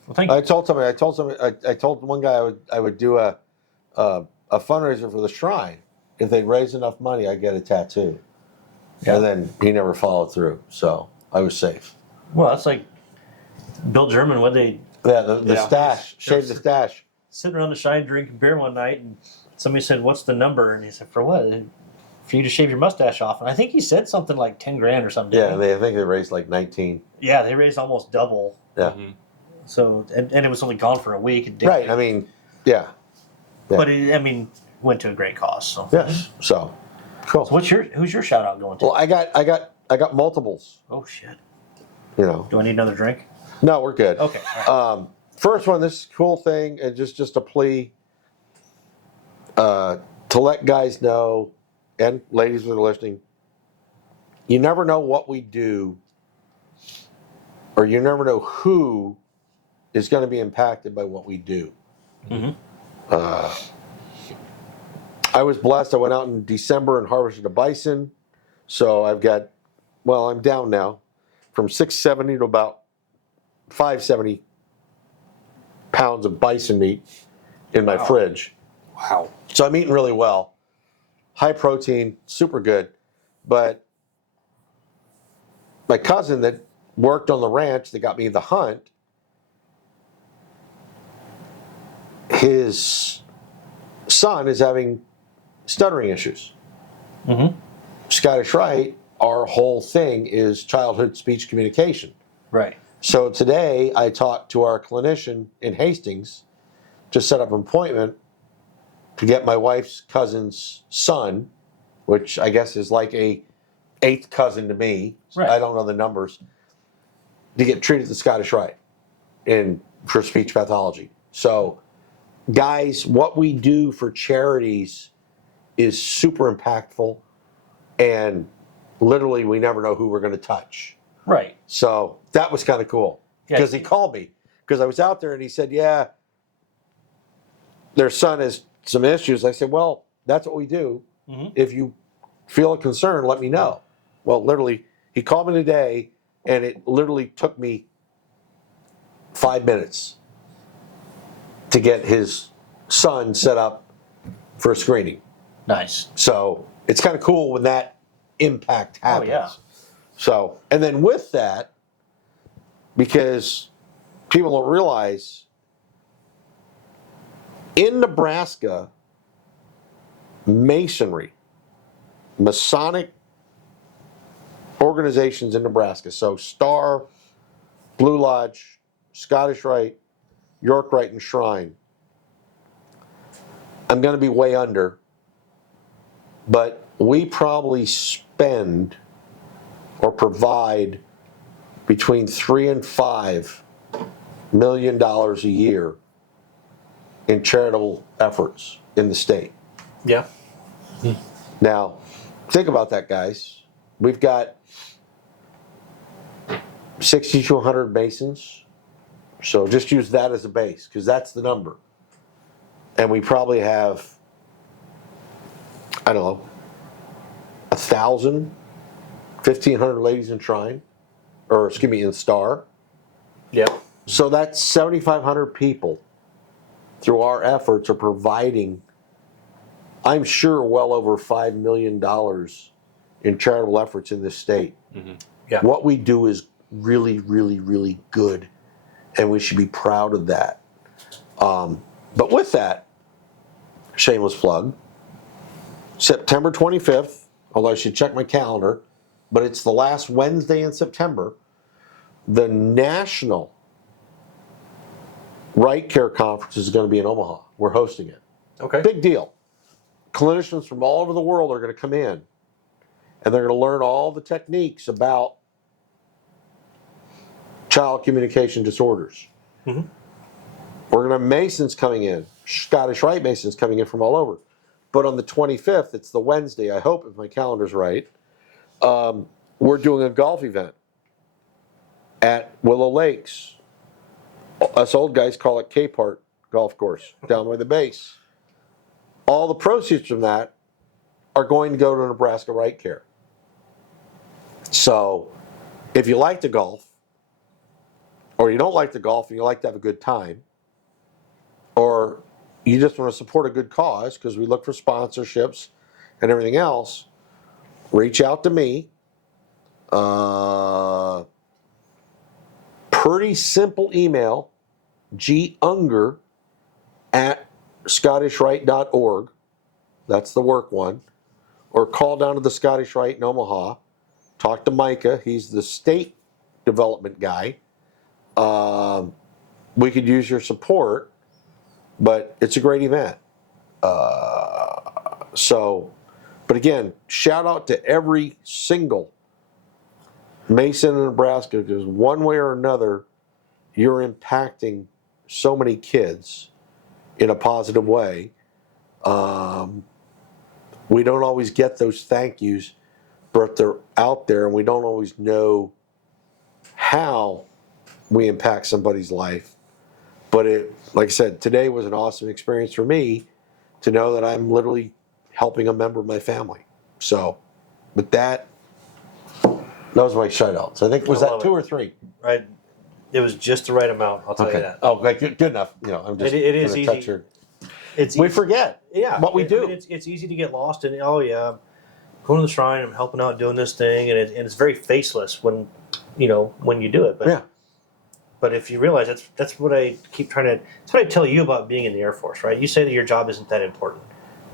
Well, thank you. I told one guy I would do a fundraiser for the shrine. If they'd raise enough money, I'd get a tattoo. Yeah. And then he never followed through, so I was safe. Well, that's like Bill German when they Yeah, the Yeah. stash, shave the stash. sitting around the shine drinking beer one night, and somebody said, "What's the number?" And he said, "For what? For you to shave your mustache off." And I think he said something like 10 grand or something. Yeah, I think they raised like 19. Yeah, they raised almost double. Yeah. So and it was only gone for a week. It did- Right. I mean, yeah. but it went to a great cause. So Yes. So, cool. So who's your shout out going to? Well, I got multiples. Oh shit! You know. Do I need another drink? No, we're good. Okay. All right. First one, this cool thing, and just a plea to let guys know, and ladies that are listening, you never know what we do, or you never know who is going to be impacted by what we do. Mhm. I was blessed. I went out in December and harvested a bison. So I'm down now from 670 to about 570 pounds of bison meat in my fridge. Wow. So I'm eating really well. High protein, super good. But my cousin that worked on the ranch that got me the hunt, his son is having stuttering issues. Mm-hmm. Scottish Rite, our whole thing is childhood speech communication. Right. So today I talked to our clinician in Hastings to set up an appointment to get my wife's cousin's son, which I guess is like a eighth cousin to me. Right. I don't know the numbers, to get treated the Scottish Rite for speech pathology. So, guys, what we do for charities is super impactful, and literally we never know who we're going to touch. Right. So that was kind of cool because he called me because I was out there and he said, yeah, their son has some issues. I said, well, that's what we do. Mm-hmm. If you feel a concern, let me know. Well, literally, he called me today and it literally took me 5 minutes to get his son set up for a screening. Nice. So it's kind of cool when that impact happens. Oh, yeah. So, and then with that, because people don't realize, in Nebraska, Masonry, Masonic organizations in Nebraska, so Star, Blue Lodge, Scottish Rite, York Rite, and Shrine, I'm going to be way under, but we probably spend or provide between $3 and $5 million a year in charitable efforts in the state. Yeah. Now, think about that, guys. We've got 60 to 100 Masons. So just use that as a base, because that's the number. And we probably have, I don't know, 1,000, 1,500 ladies in Shrine, or excuse me, in Star. Yep. So that's 7,500 people through our efforts are providing, I'm sure, well over $5 million in charitable efforts in this state. Mm-hmm. Yeah. What we do is really, really, really good, and we should be proud of that. But with that, shameless plug, September 25th, although I should check my calendar, but it's the last Wednesday in September, the National Right Care Conference is going to be in Omaha. We're hosting it. Okay. Big deal. Clinicians from all over the world are going to come in, and they're going to learn all the techniques about child communication disorders. Mm-hmm. We're going to have Masons coming in, Scottish Rite Masons coming in from all over. But on the 25th, it's the Wednesday, I hope, if my calendar's right, we're doing a golf event at Willow Lakes. Us old guys call it Capehart Golf Course, down by the base. All the proceeds from that are going to go to Nebraska Right Care. So if you like to golf, or you don't like to golf and you like to have a good time, or you just want to support a good cause, because we look for sponsorships and everything else, reach out to me. Pretty simple email, gunger@scottishrite.org. That's the work one. Or call down to the Scottish Rite in Omaha. Talk to Micah. He's the state development guy. We could use your support, but it's a great event. But again, shout out to every single Mason in Nebraska, because one way or another, you're impacting so many kids in a positive way. We don't always get those thank yous, but they're out there, and we don't always know how we impact somebody's life. But like I said, today was an awesome experience for me to know that I'm literally helping a member of my family. So with that was my shout out. So I think, was that 2 or 3? Right. It was just the right amount, I'll tell you that. Oh, okay, good enough. I'm just It is gonna easy. touch your- It's We easy. forget what we do. It's easy to get lost in, oh yeah, I'm going to the shrine, I'm helping out doing this thing, and it's very faceless when you do it. But Yeah. But if you realize that's what I keep trying to, that's what I tell you about being in the Air Force, right? You say that your job isn't that important.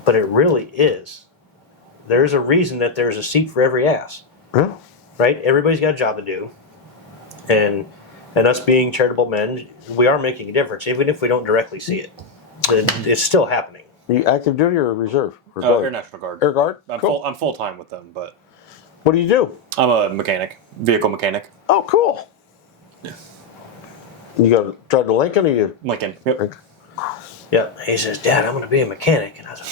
but it really is. There's a reason that there's a seat for every ass. Yeah. Right? Everybody's got a job to do. And us being charitable men, we are making a difference, even if we don't directly see it. It's still happening. Are you active duty or reserve? Or Air National Guard. Air Guard? Cool. I'm full time with them, but What do you do? I'm a mechanic, vehicle mechanic. Oh, cool. Yeah. You go to drive to Lincoln or you? Lincoln. Yep. Yeah. He says, Dad, I'm going to be a mechanic. And I said,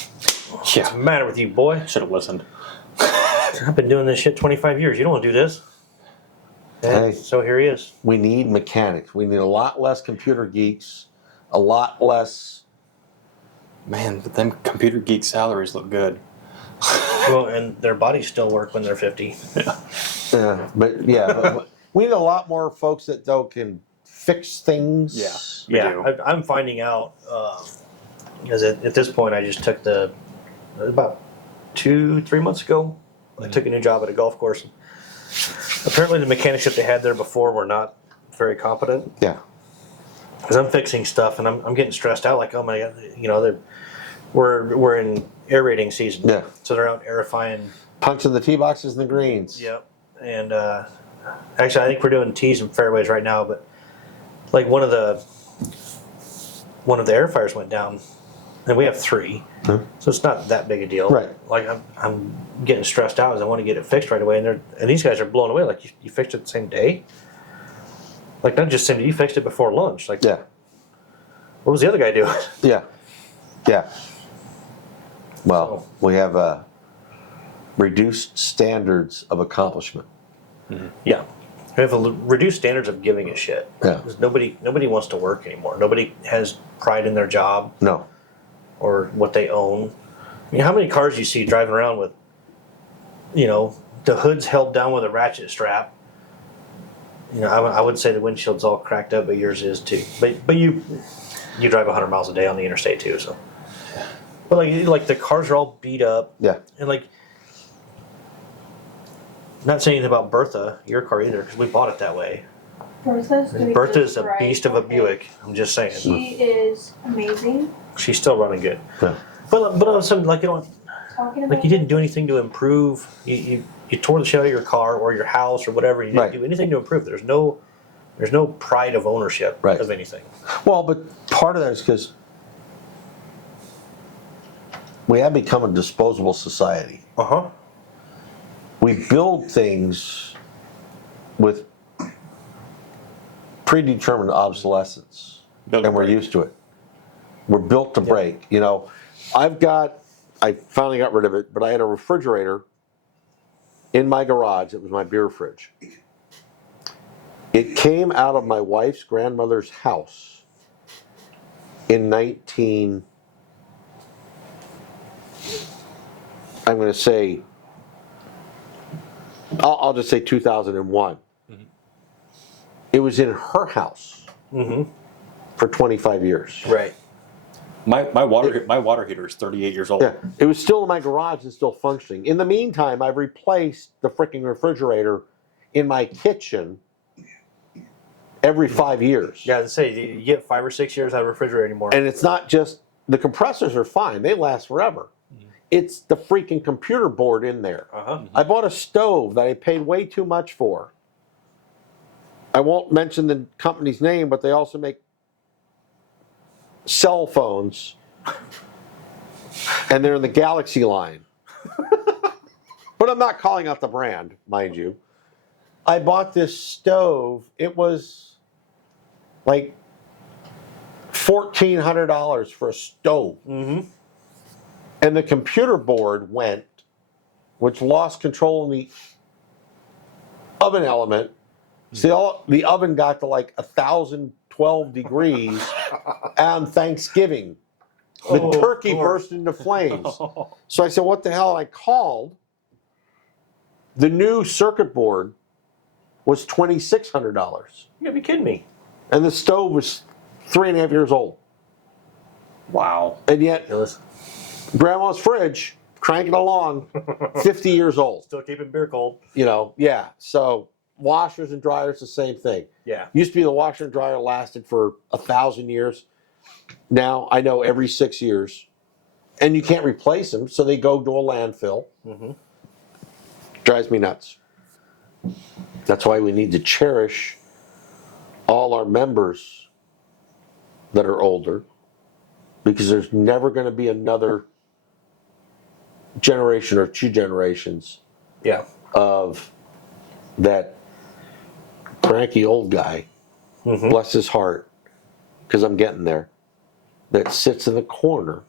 what's Yeah. the matter with you, boy? Should have listened. I've been doing this shit 25 years. You don't want to do this. And Hey. so here he is. We need mechanics. We need a lot less computer geeks, a lot less. Man, but them computer geek salaries look good. Well, and their bodies still work when they're 50. But we need a lot more folks that though can fix things. Yeah. We do. I'm finding out because at this point I just took about 2-3 months ago. I took a new job at a golf course. Apparently, the mechanics that they had there before were not very competent. Yeah. Because I'm fixing stuff and I'm getting stressed out. Like, oh my god, we're in aerating season. Yeah. So they're out aerifying. Punching the tee boxes and the greens. Yep. And actually, I think we're doing tees and fairways right now. But like one of the airifiers went down, and we have 3, so it's not that big a deal. Right. Like I'm getting stressed out as I want to get it fixed right away, and these guys are blown away. Like you fixed it the same day. Like not just same day, you fixed it before lunch. Like Yeah. what was the other guy doing? Yeah. Yeah. Well, So- we have reduced standards of accomplishment. Yeah. We have reduced standards of giving a shit. Yeah. 'Cause nobody wants to work anymore. Nobody has pride in their job No. or what they own. I mean, how many cars do you see driving around with, the hood's held down with a ratchet strap? I would say the windshield's all cracked up, but yours is too. But you drive 100 miles a day on the interstate too, so. But like the cars are all beat up, Yeah. and like, not saying anything about Bertha, your car either, because we bought it that way. Bertha's a beast of a Buick. I'm just saying. She is amazing. She's still running good. Yeah. But on some Talking about like you didn't do anything to improve. You tore the shit out of your car or your house or whatever. You didn't Right. do anything to improve. There's no pride of ownership Right. of anything. Well, but part of that is because we have become a disposable society. Uh-huh. We build things with predetermined obsolescence, Built and we're to break. used to it. We're built to break. I finally got rid of it, but I had a refrigerator in my garage. It was my beer fridge. It came out of my wife's grandmother's house in I'm going to say, I'll just say 2001. It was in her house Mm-hmm. for 25 years. Right. My water heater is 38 years old. Yeah, it was still in my garage and still functioning. In the meantime, I've replaced the freaking refrigerator in my kitchen every 5 years. Yeah, I'd say you get 5 or 6 years out of a refrigerator anymore. And it's not just, the compressors are fine, they last forever. It's the freaking computer board in there. Uh-huh. I bought a stove that I paid way too much for. I won't mention the company's name, but they also make cell phones. And they're in the Galaxy line. But I'm not calling out the brand, mind you. I bought this stove. It was like $1,400 for a stove. Mm-hmm. And the computer board went, which lost control in the oven element. So the oven got to like 1,012 degrees on Thanksgiving. The Oh, turkey of course. burst into flames. So I said, what the hell? I called. The new circuit board was $2,600. You gotta be kidding me. And the stove was 3.5 years old. Wow. And yet, Yeah, listen, grandma's fridge, cranking along, 50 years old. still keeping beer cold. Yeah. So washers and dryers, the same thing. Yeah. Used to be the washer and dryer lasted for 1,000 years. Now I know every 6 years and you can't replace them, so they go to a landfill. Mm-hmm. Drives me nuts. That's why we need to cherish all our members that are older, because there's never going to be another generation or 2 generations Yeah. of that cranky old guy, Mm-hmm. bless his heart, because I'm getting there, that sits in the corner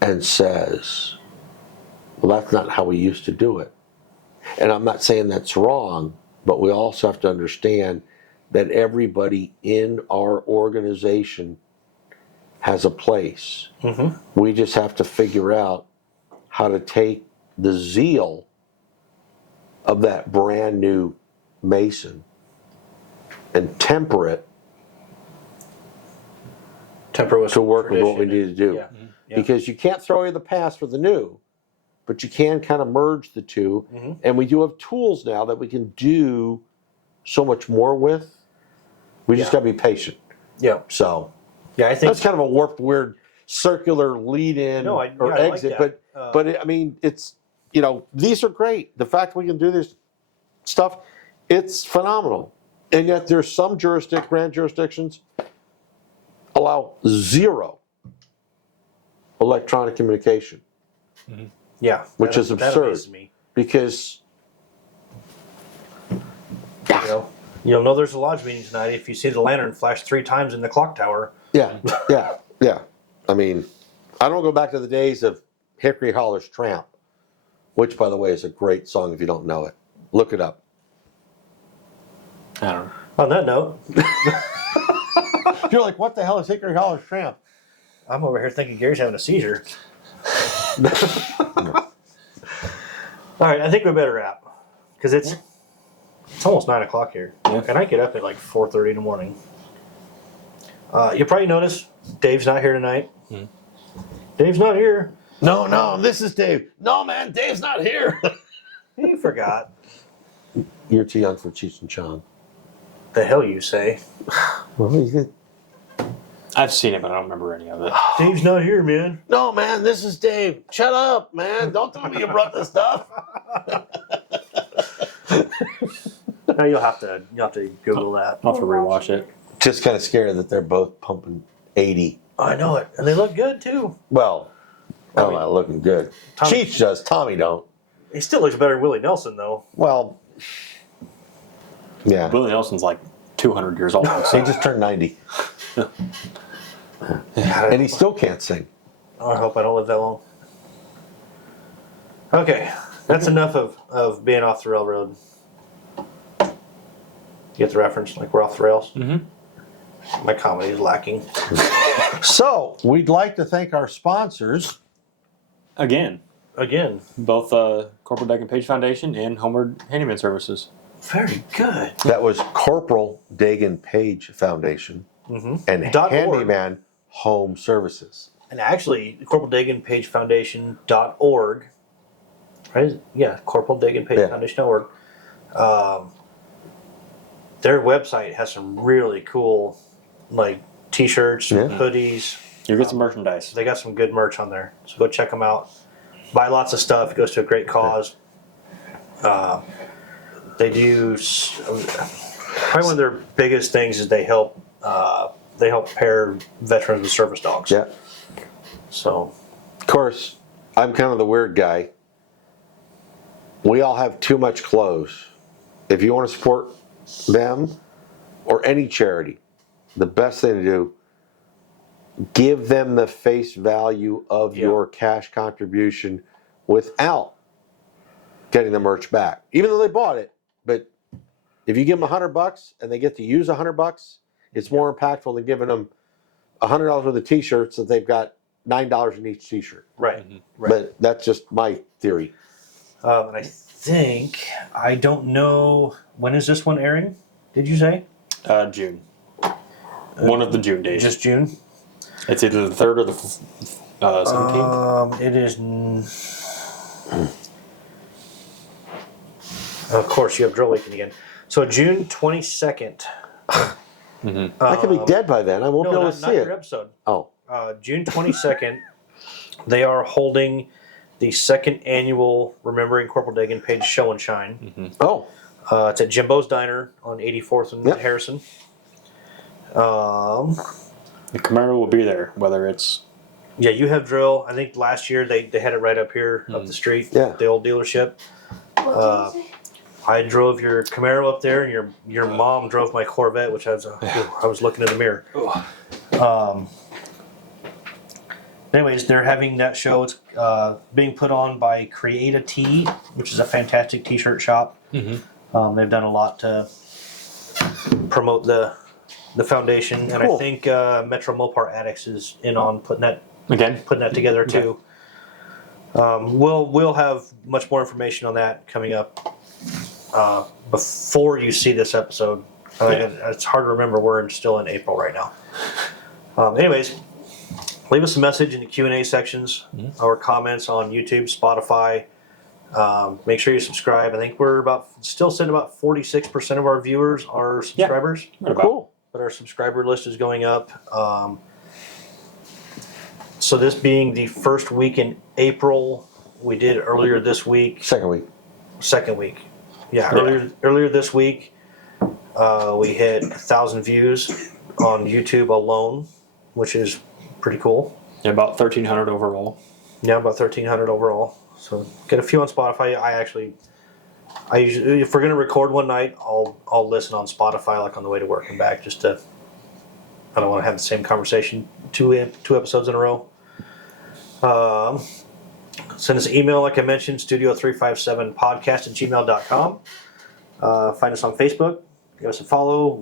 and says, well, that's not how we used to do it. And I'm not saying that's wrong, but we also have to understand that everybody in our organization has a place. Mm-hmm. We just have to figure out how to take the zeal of that brand new Mason and temper it With to work with what we tradition need to do. Yeah. Yeah. Because you can't throw away the past for the new, but you can kind of merge the two. Mm-hmm. And we do have tools now that we can do so much more with. We just Yeah. got to be patient. Yeah. So Yeah. I think that's kind of a warped, weird, circular lead-in No, or I like exit. that. But I mean, it's, these are great. The fact we can do this stuff, it's phenomenal. And yet there's some grand jurisdictions allow 0 electronic communication, yeah, which is that absurd. amazes me. Because You'll know there's a lodge meeting tonight if you see the lantern flash 3 times in the clock tower. yeah. I mean, I don't go back to the days of Hickory Holler's Tramp, which, by the way, is a great song if you don't know it. Look it up. I don't know. On that note, You're like, what the hell is Hickory Holler's Tramp? I'm over here thinking Gary's having a seizure. All right, I think we better wrap because it's almost 9 o'clock here, Yeah. and I get up at like 4:30 in the morning. You probably noticed Dave's not here tonight. Dave's not here. No, this is Dave. No, man, Dave's not here. You forgot. You're too young for Cheech and Chong. The hell you say? Well, I've seen it, but I don't remember any of it. Dave's not here, man. no, man, this is Dave. Shut up, man. Don't tell me you brought this stuff. No, you'll have to Google that. I'll have to rewatch it. Just kind of scary that they're both pumping 80. I know it, and they look good too. Well, I'm not looking good. Tommy- Cheech does. Tommy don't. He still looks better than Willie Nelson, though. Well, yeah. Willie Nelson's like 200 years old. He just turned 90. And he still can't sing. I hope I don't live that long. Okay, that's enough of being off the railroad. You get the reference? Like we're off the rails? Mm-hmm. My comedy is lacking. So, we'd like to thank our sponsors. Again, Both Corporate Deck and Page Foundation and Homeward Handyman Services. very good. That was Corporal Dagan Page Foundation and .org. Handyman Home Services. And actually, Corporal Dagan Page Foundation.org. Right? Yeah, Corporal Dagan Page Yeah. Foundation.org. Their website has some really cool, like, t-shirts, Yeah. hoodies. You get some merchandise. They got some good merch on there. So go check them out. Buy lots of stuff. It goes to a great cause. They do... Probably one of their biggest things is they help pair veterans with service dogs. Yeah. So... Of course, I'm kind of the weird guy. We all have too much clothes. If you want to support them or any charity, the best thing to do, give them the face value of your cash contribution without getting the merch back. Even though they bought it, but if you give them $100 and they get to use $100, it's more impactful than giving them $100 worth of t-shirts that they've got $9 in each t-shirt. Right. Right. But that's just my theory. And I don't know, when is this one airing? Did you say? June. One of the June days. Just June? It's either the 3rd or the 17th. It is. Of course, you have drill weekend again. So June 22nd. I could be dead by then. I won't be able to see not your it. episode. Oh, June 22nd They are holding the second annual Remembering Corporal Dagan Page Show and Shine. Oh, It's at Jimbo's Diner on 84th and Yep. Harrison. The Camaro will be there, whether it's Yeah, you have drill. I think last year they had it right up here, up the street, Yeah. the old dealership. What did you say? I drove your Camaro up there, and your mom drove my Corvette, which I was looking in the mirror. Anyways, they're having that show. It's being put on by Create a Tee, which is a fantastic T-shirt shop. They've done a lot to promote the foundation, and Cool. I think Metro Mopar Addicts is in on putting that together too. We'll have much more information on that coming up before you see this episode. It's hard to remember. We're still in April right now. Anyways, leave us a message in the Q&A sections or comments on YouTube, Spotify. Make sure you subscribe. I think we're still sitting about 46% of our viewers are subscribers. right about. cool. But our subscriber list is going up. So this being the first week in April, we did earlier this week. Second week. Yeah, earlier this week, we hit 1,000 views on YouTube alone, which is pretty cool. Yeah, about 1,300 overall. Yeah, about 1,300 overall. So get a few on Spotify. I usually, if we're gonna record one night, I'll listen on Spotify like on the way to work and back, just to. I don't want to have the same conversation two episodes in a row. Send us an email, like I mentioned, studio357podcast@gmail.com. Find us on Facebook. Give us a follow.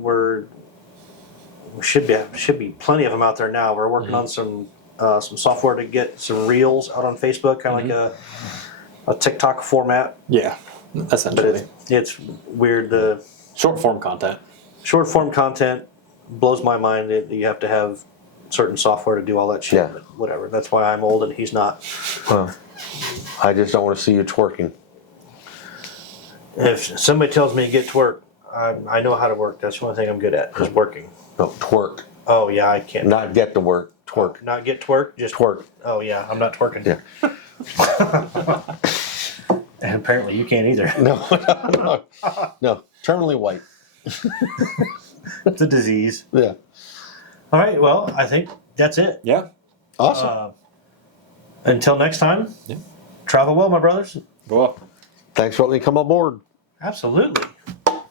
We should be plenty of them out there now. We're working on some software to get some reels out on Facebook, kind of like a TikTok format. Yeah, But essentially. it's weird. The Short form content. short form content blows my mind that you have to have certain software to do all that shit. Yeah. But whatever. That's why I'm old and he's not. Well, I just don't want to see you twerking. If somebody tells me to get to work, I know how to work. That's the only thing I'm good at is working. No, twerk. Oh yeah, I can't. Not get to work. Twerk. Not get twerk, just Twerk. Oh yeah, I'm not twerking. Yeah. And apparently you can't either. No. No. Terminally white. It's a disease. Yeah. All right, well, I think that's it. Yeah. Awesome. Until next time, Yeah. travel well, my brothers. Go up. Thanks for letting me come on board. Absolutely. All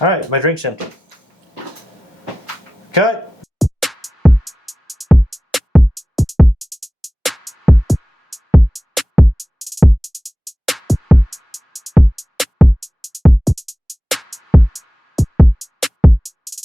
right, my drink's empty. Cut.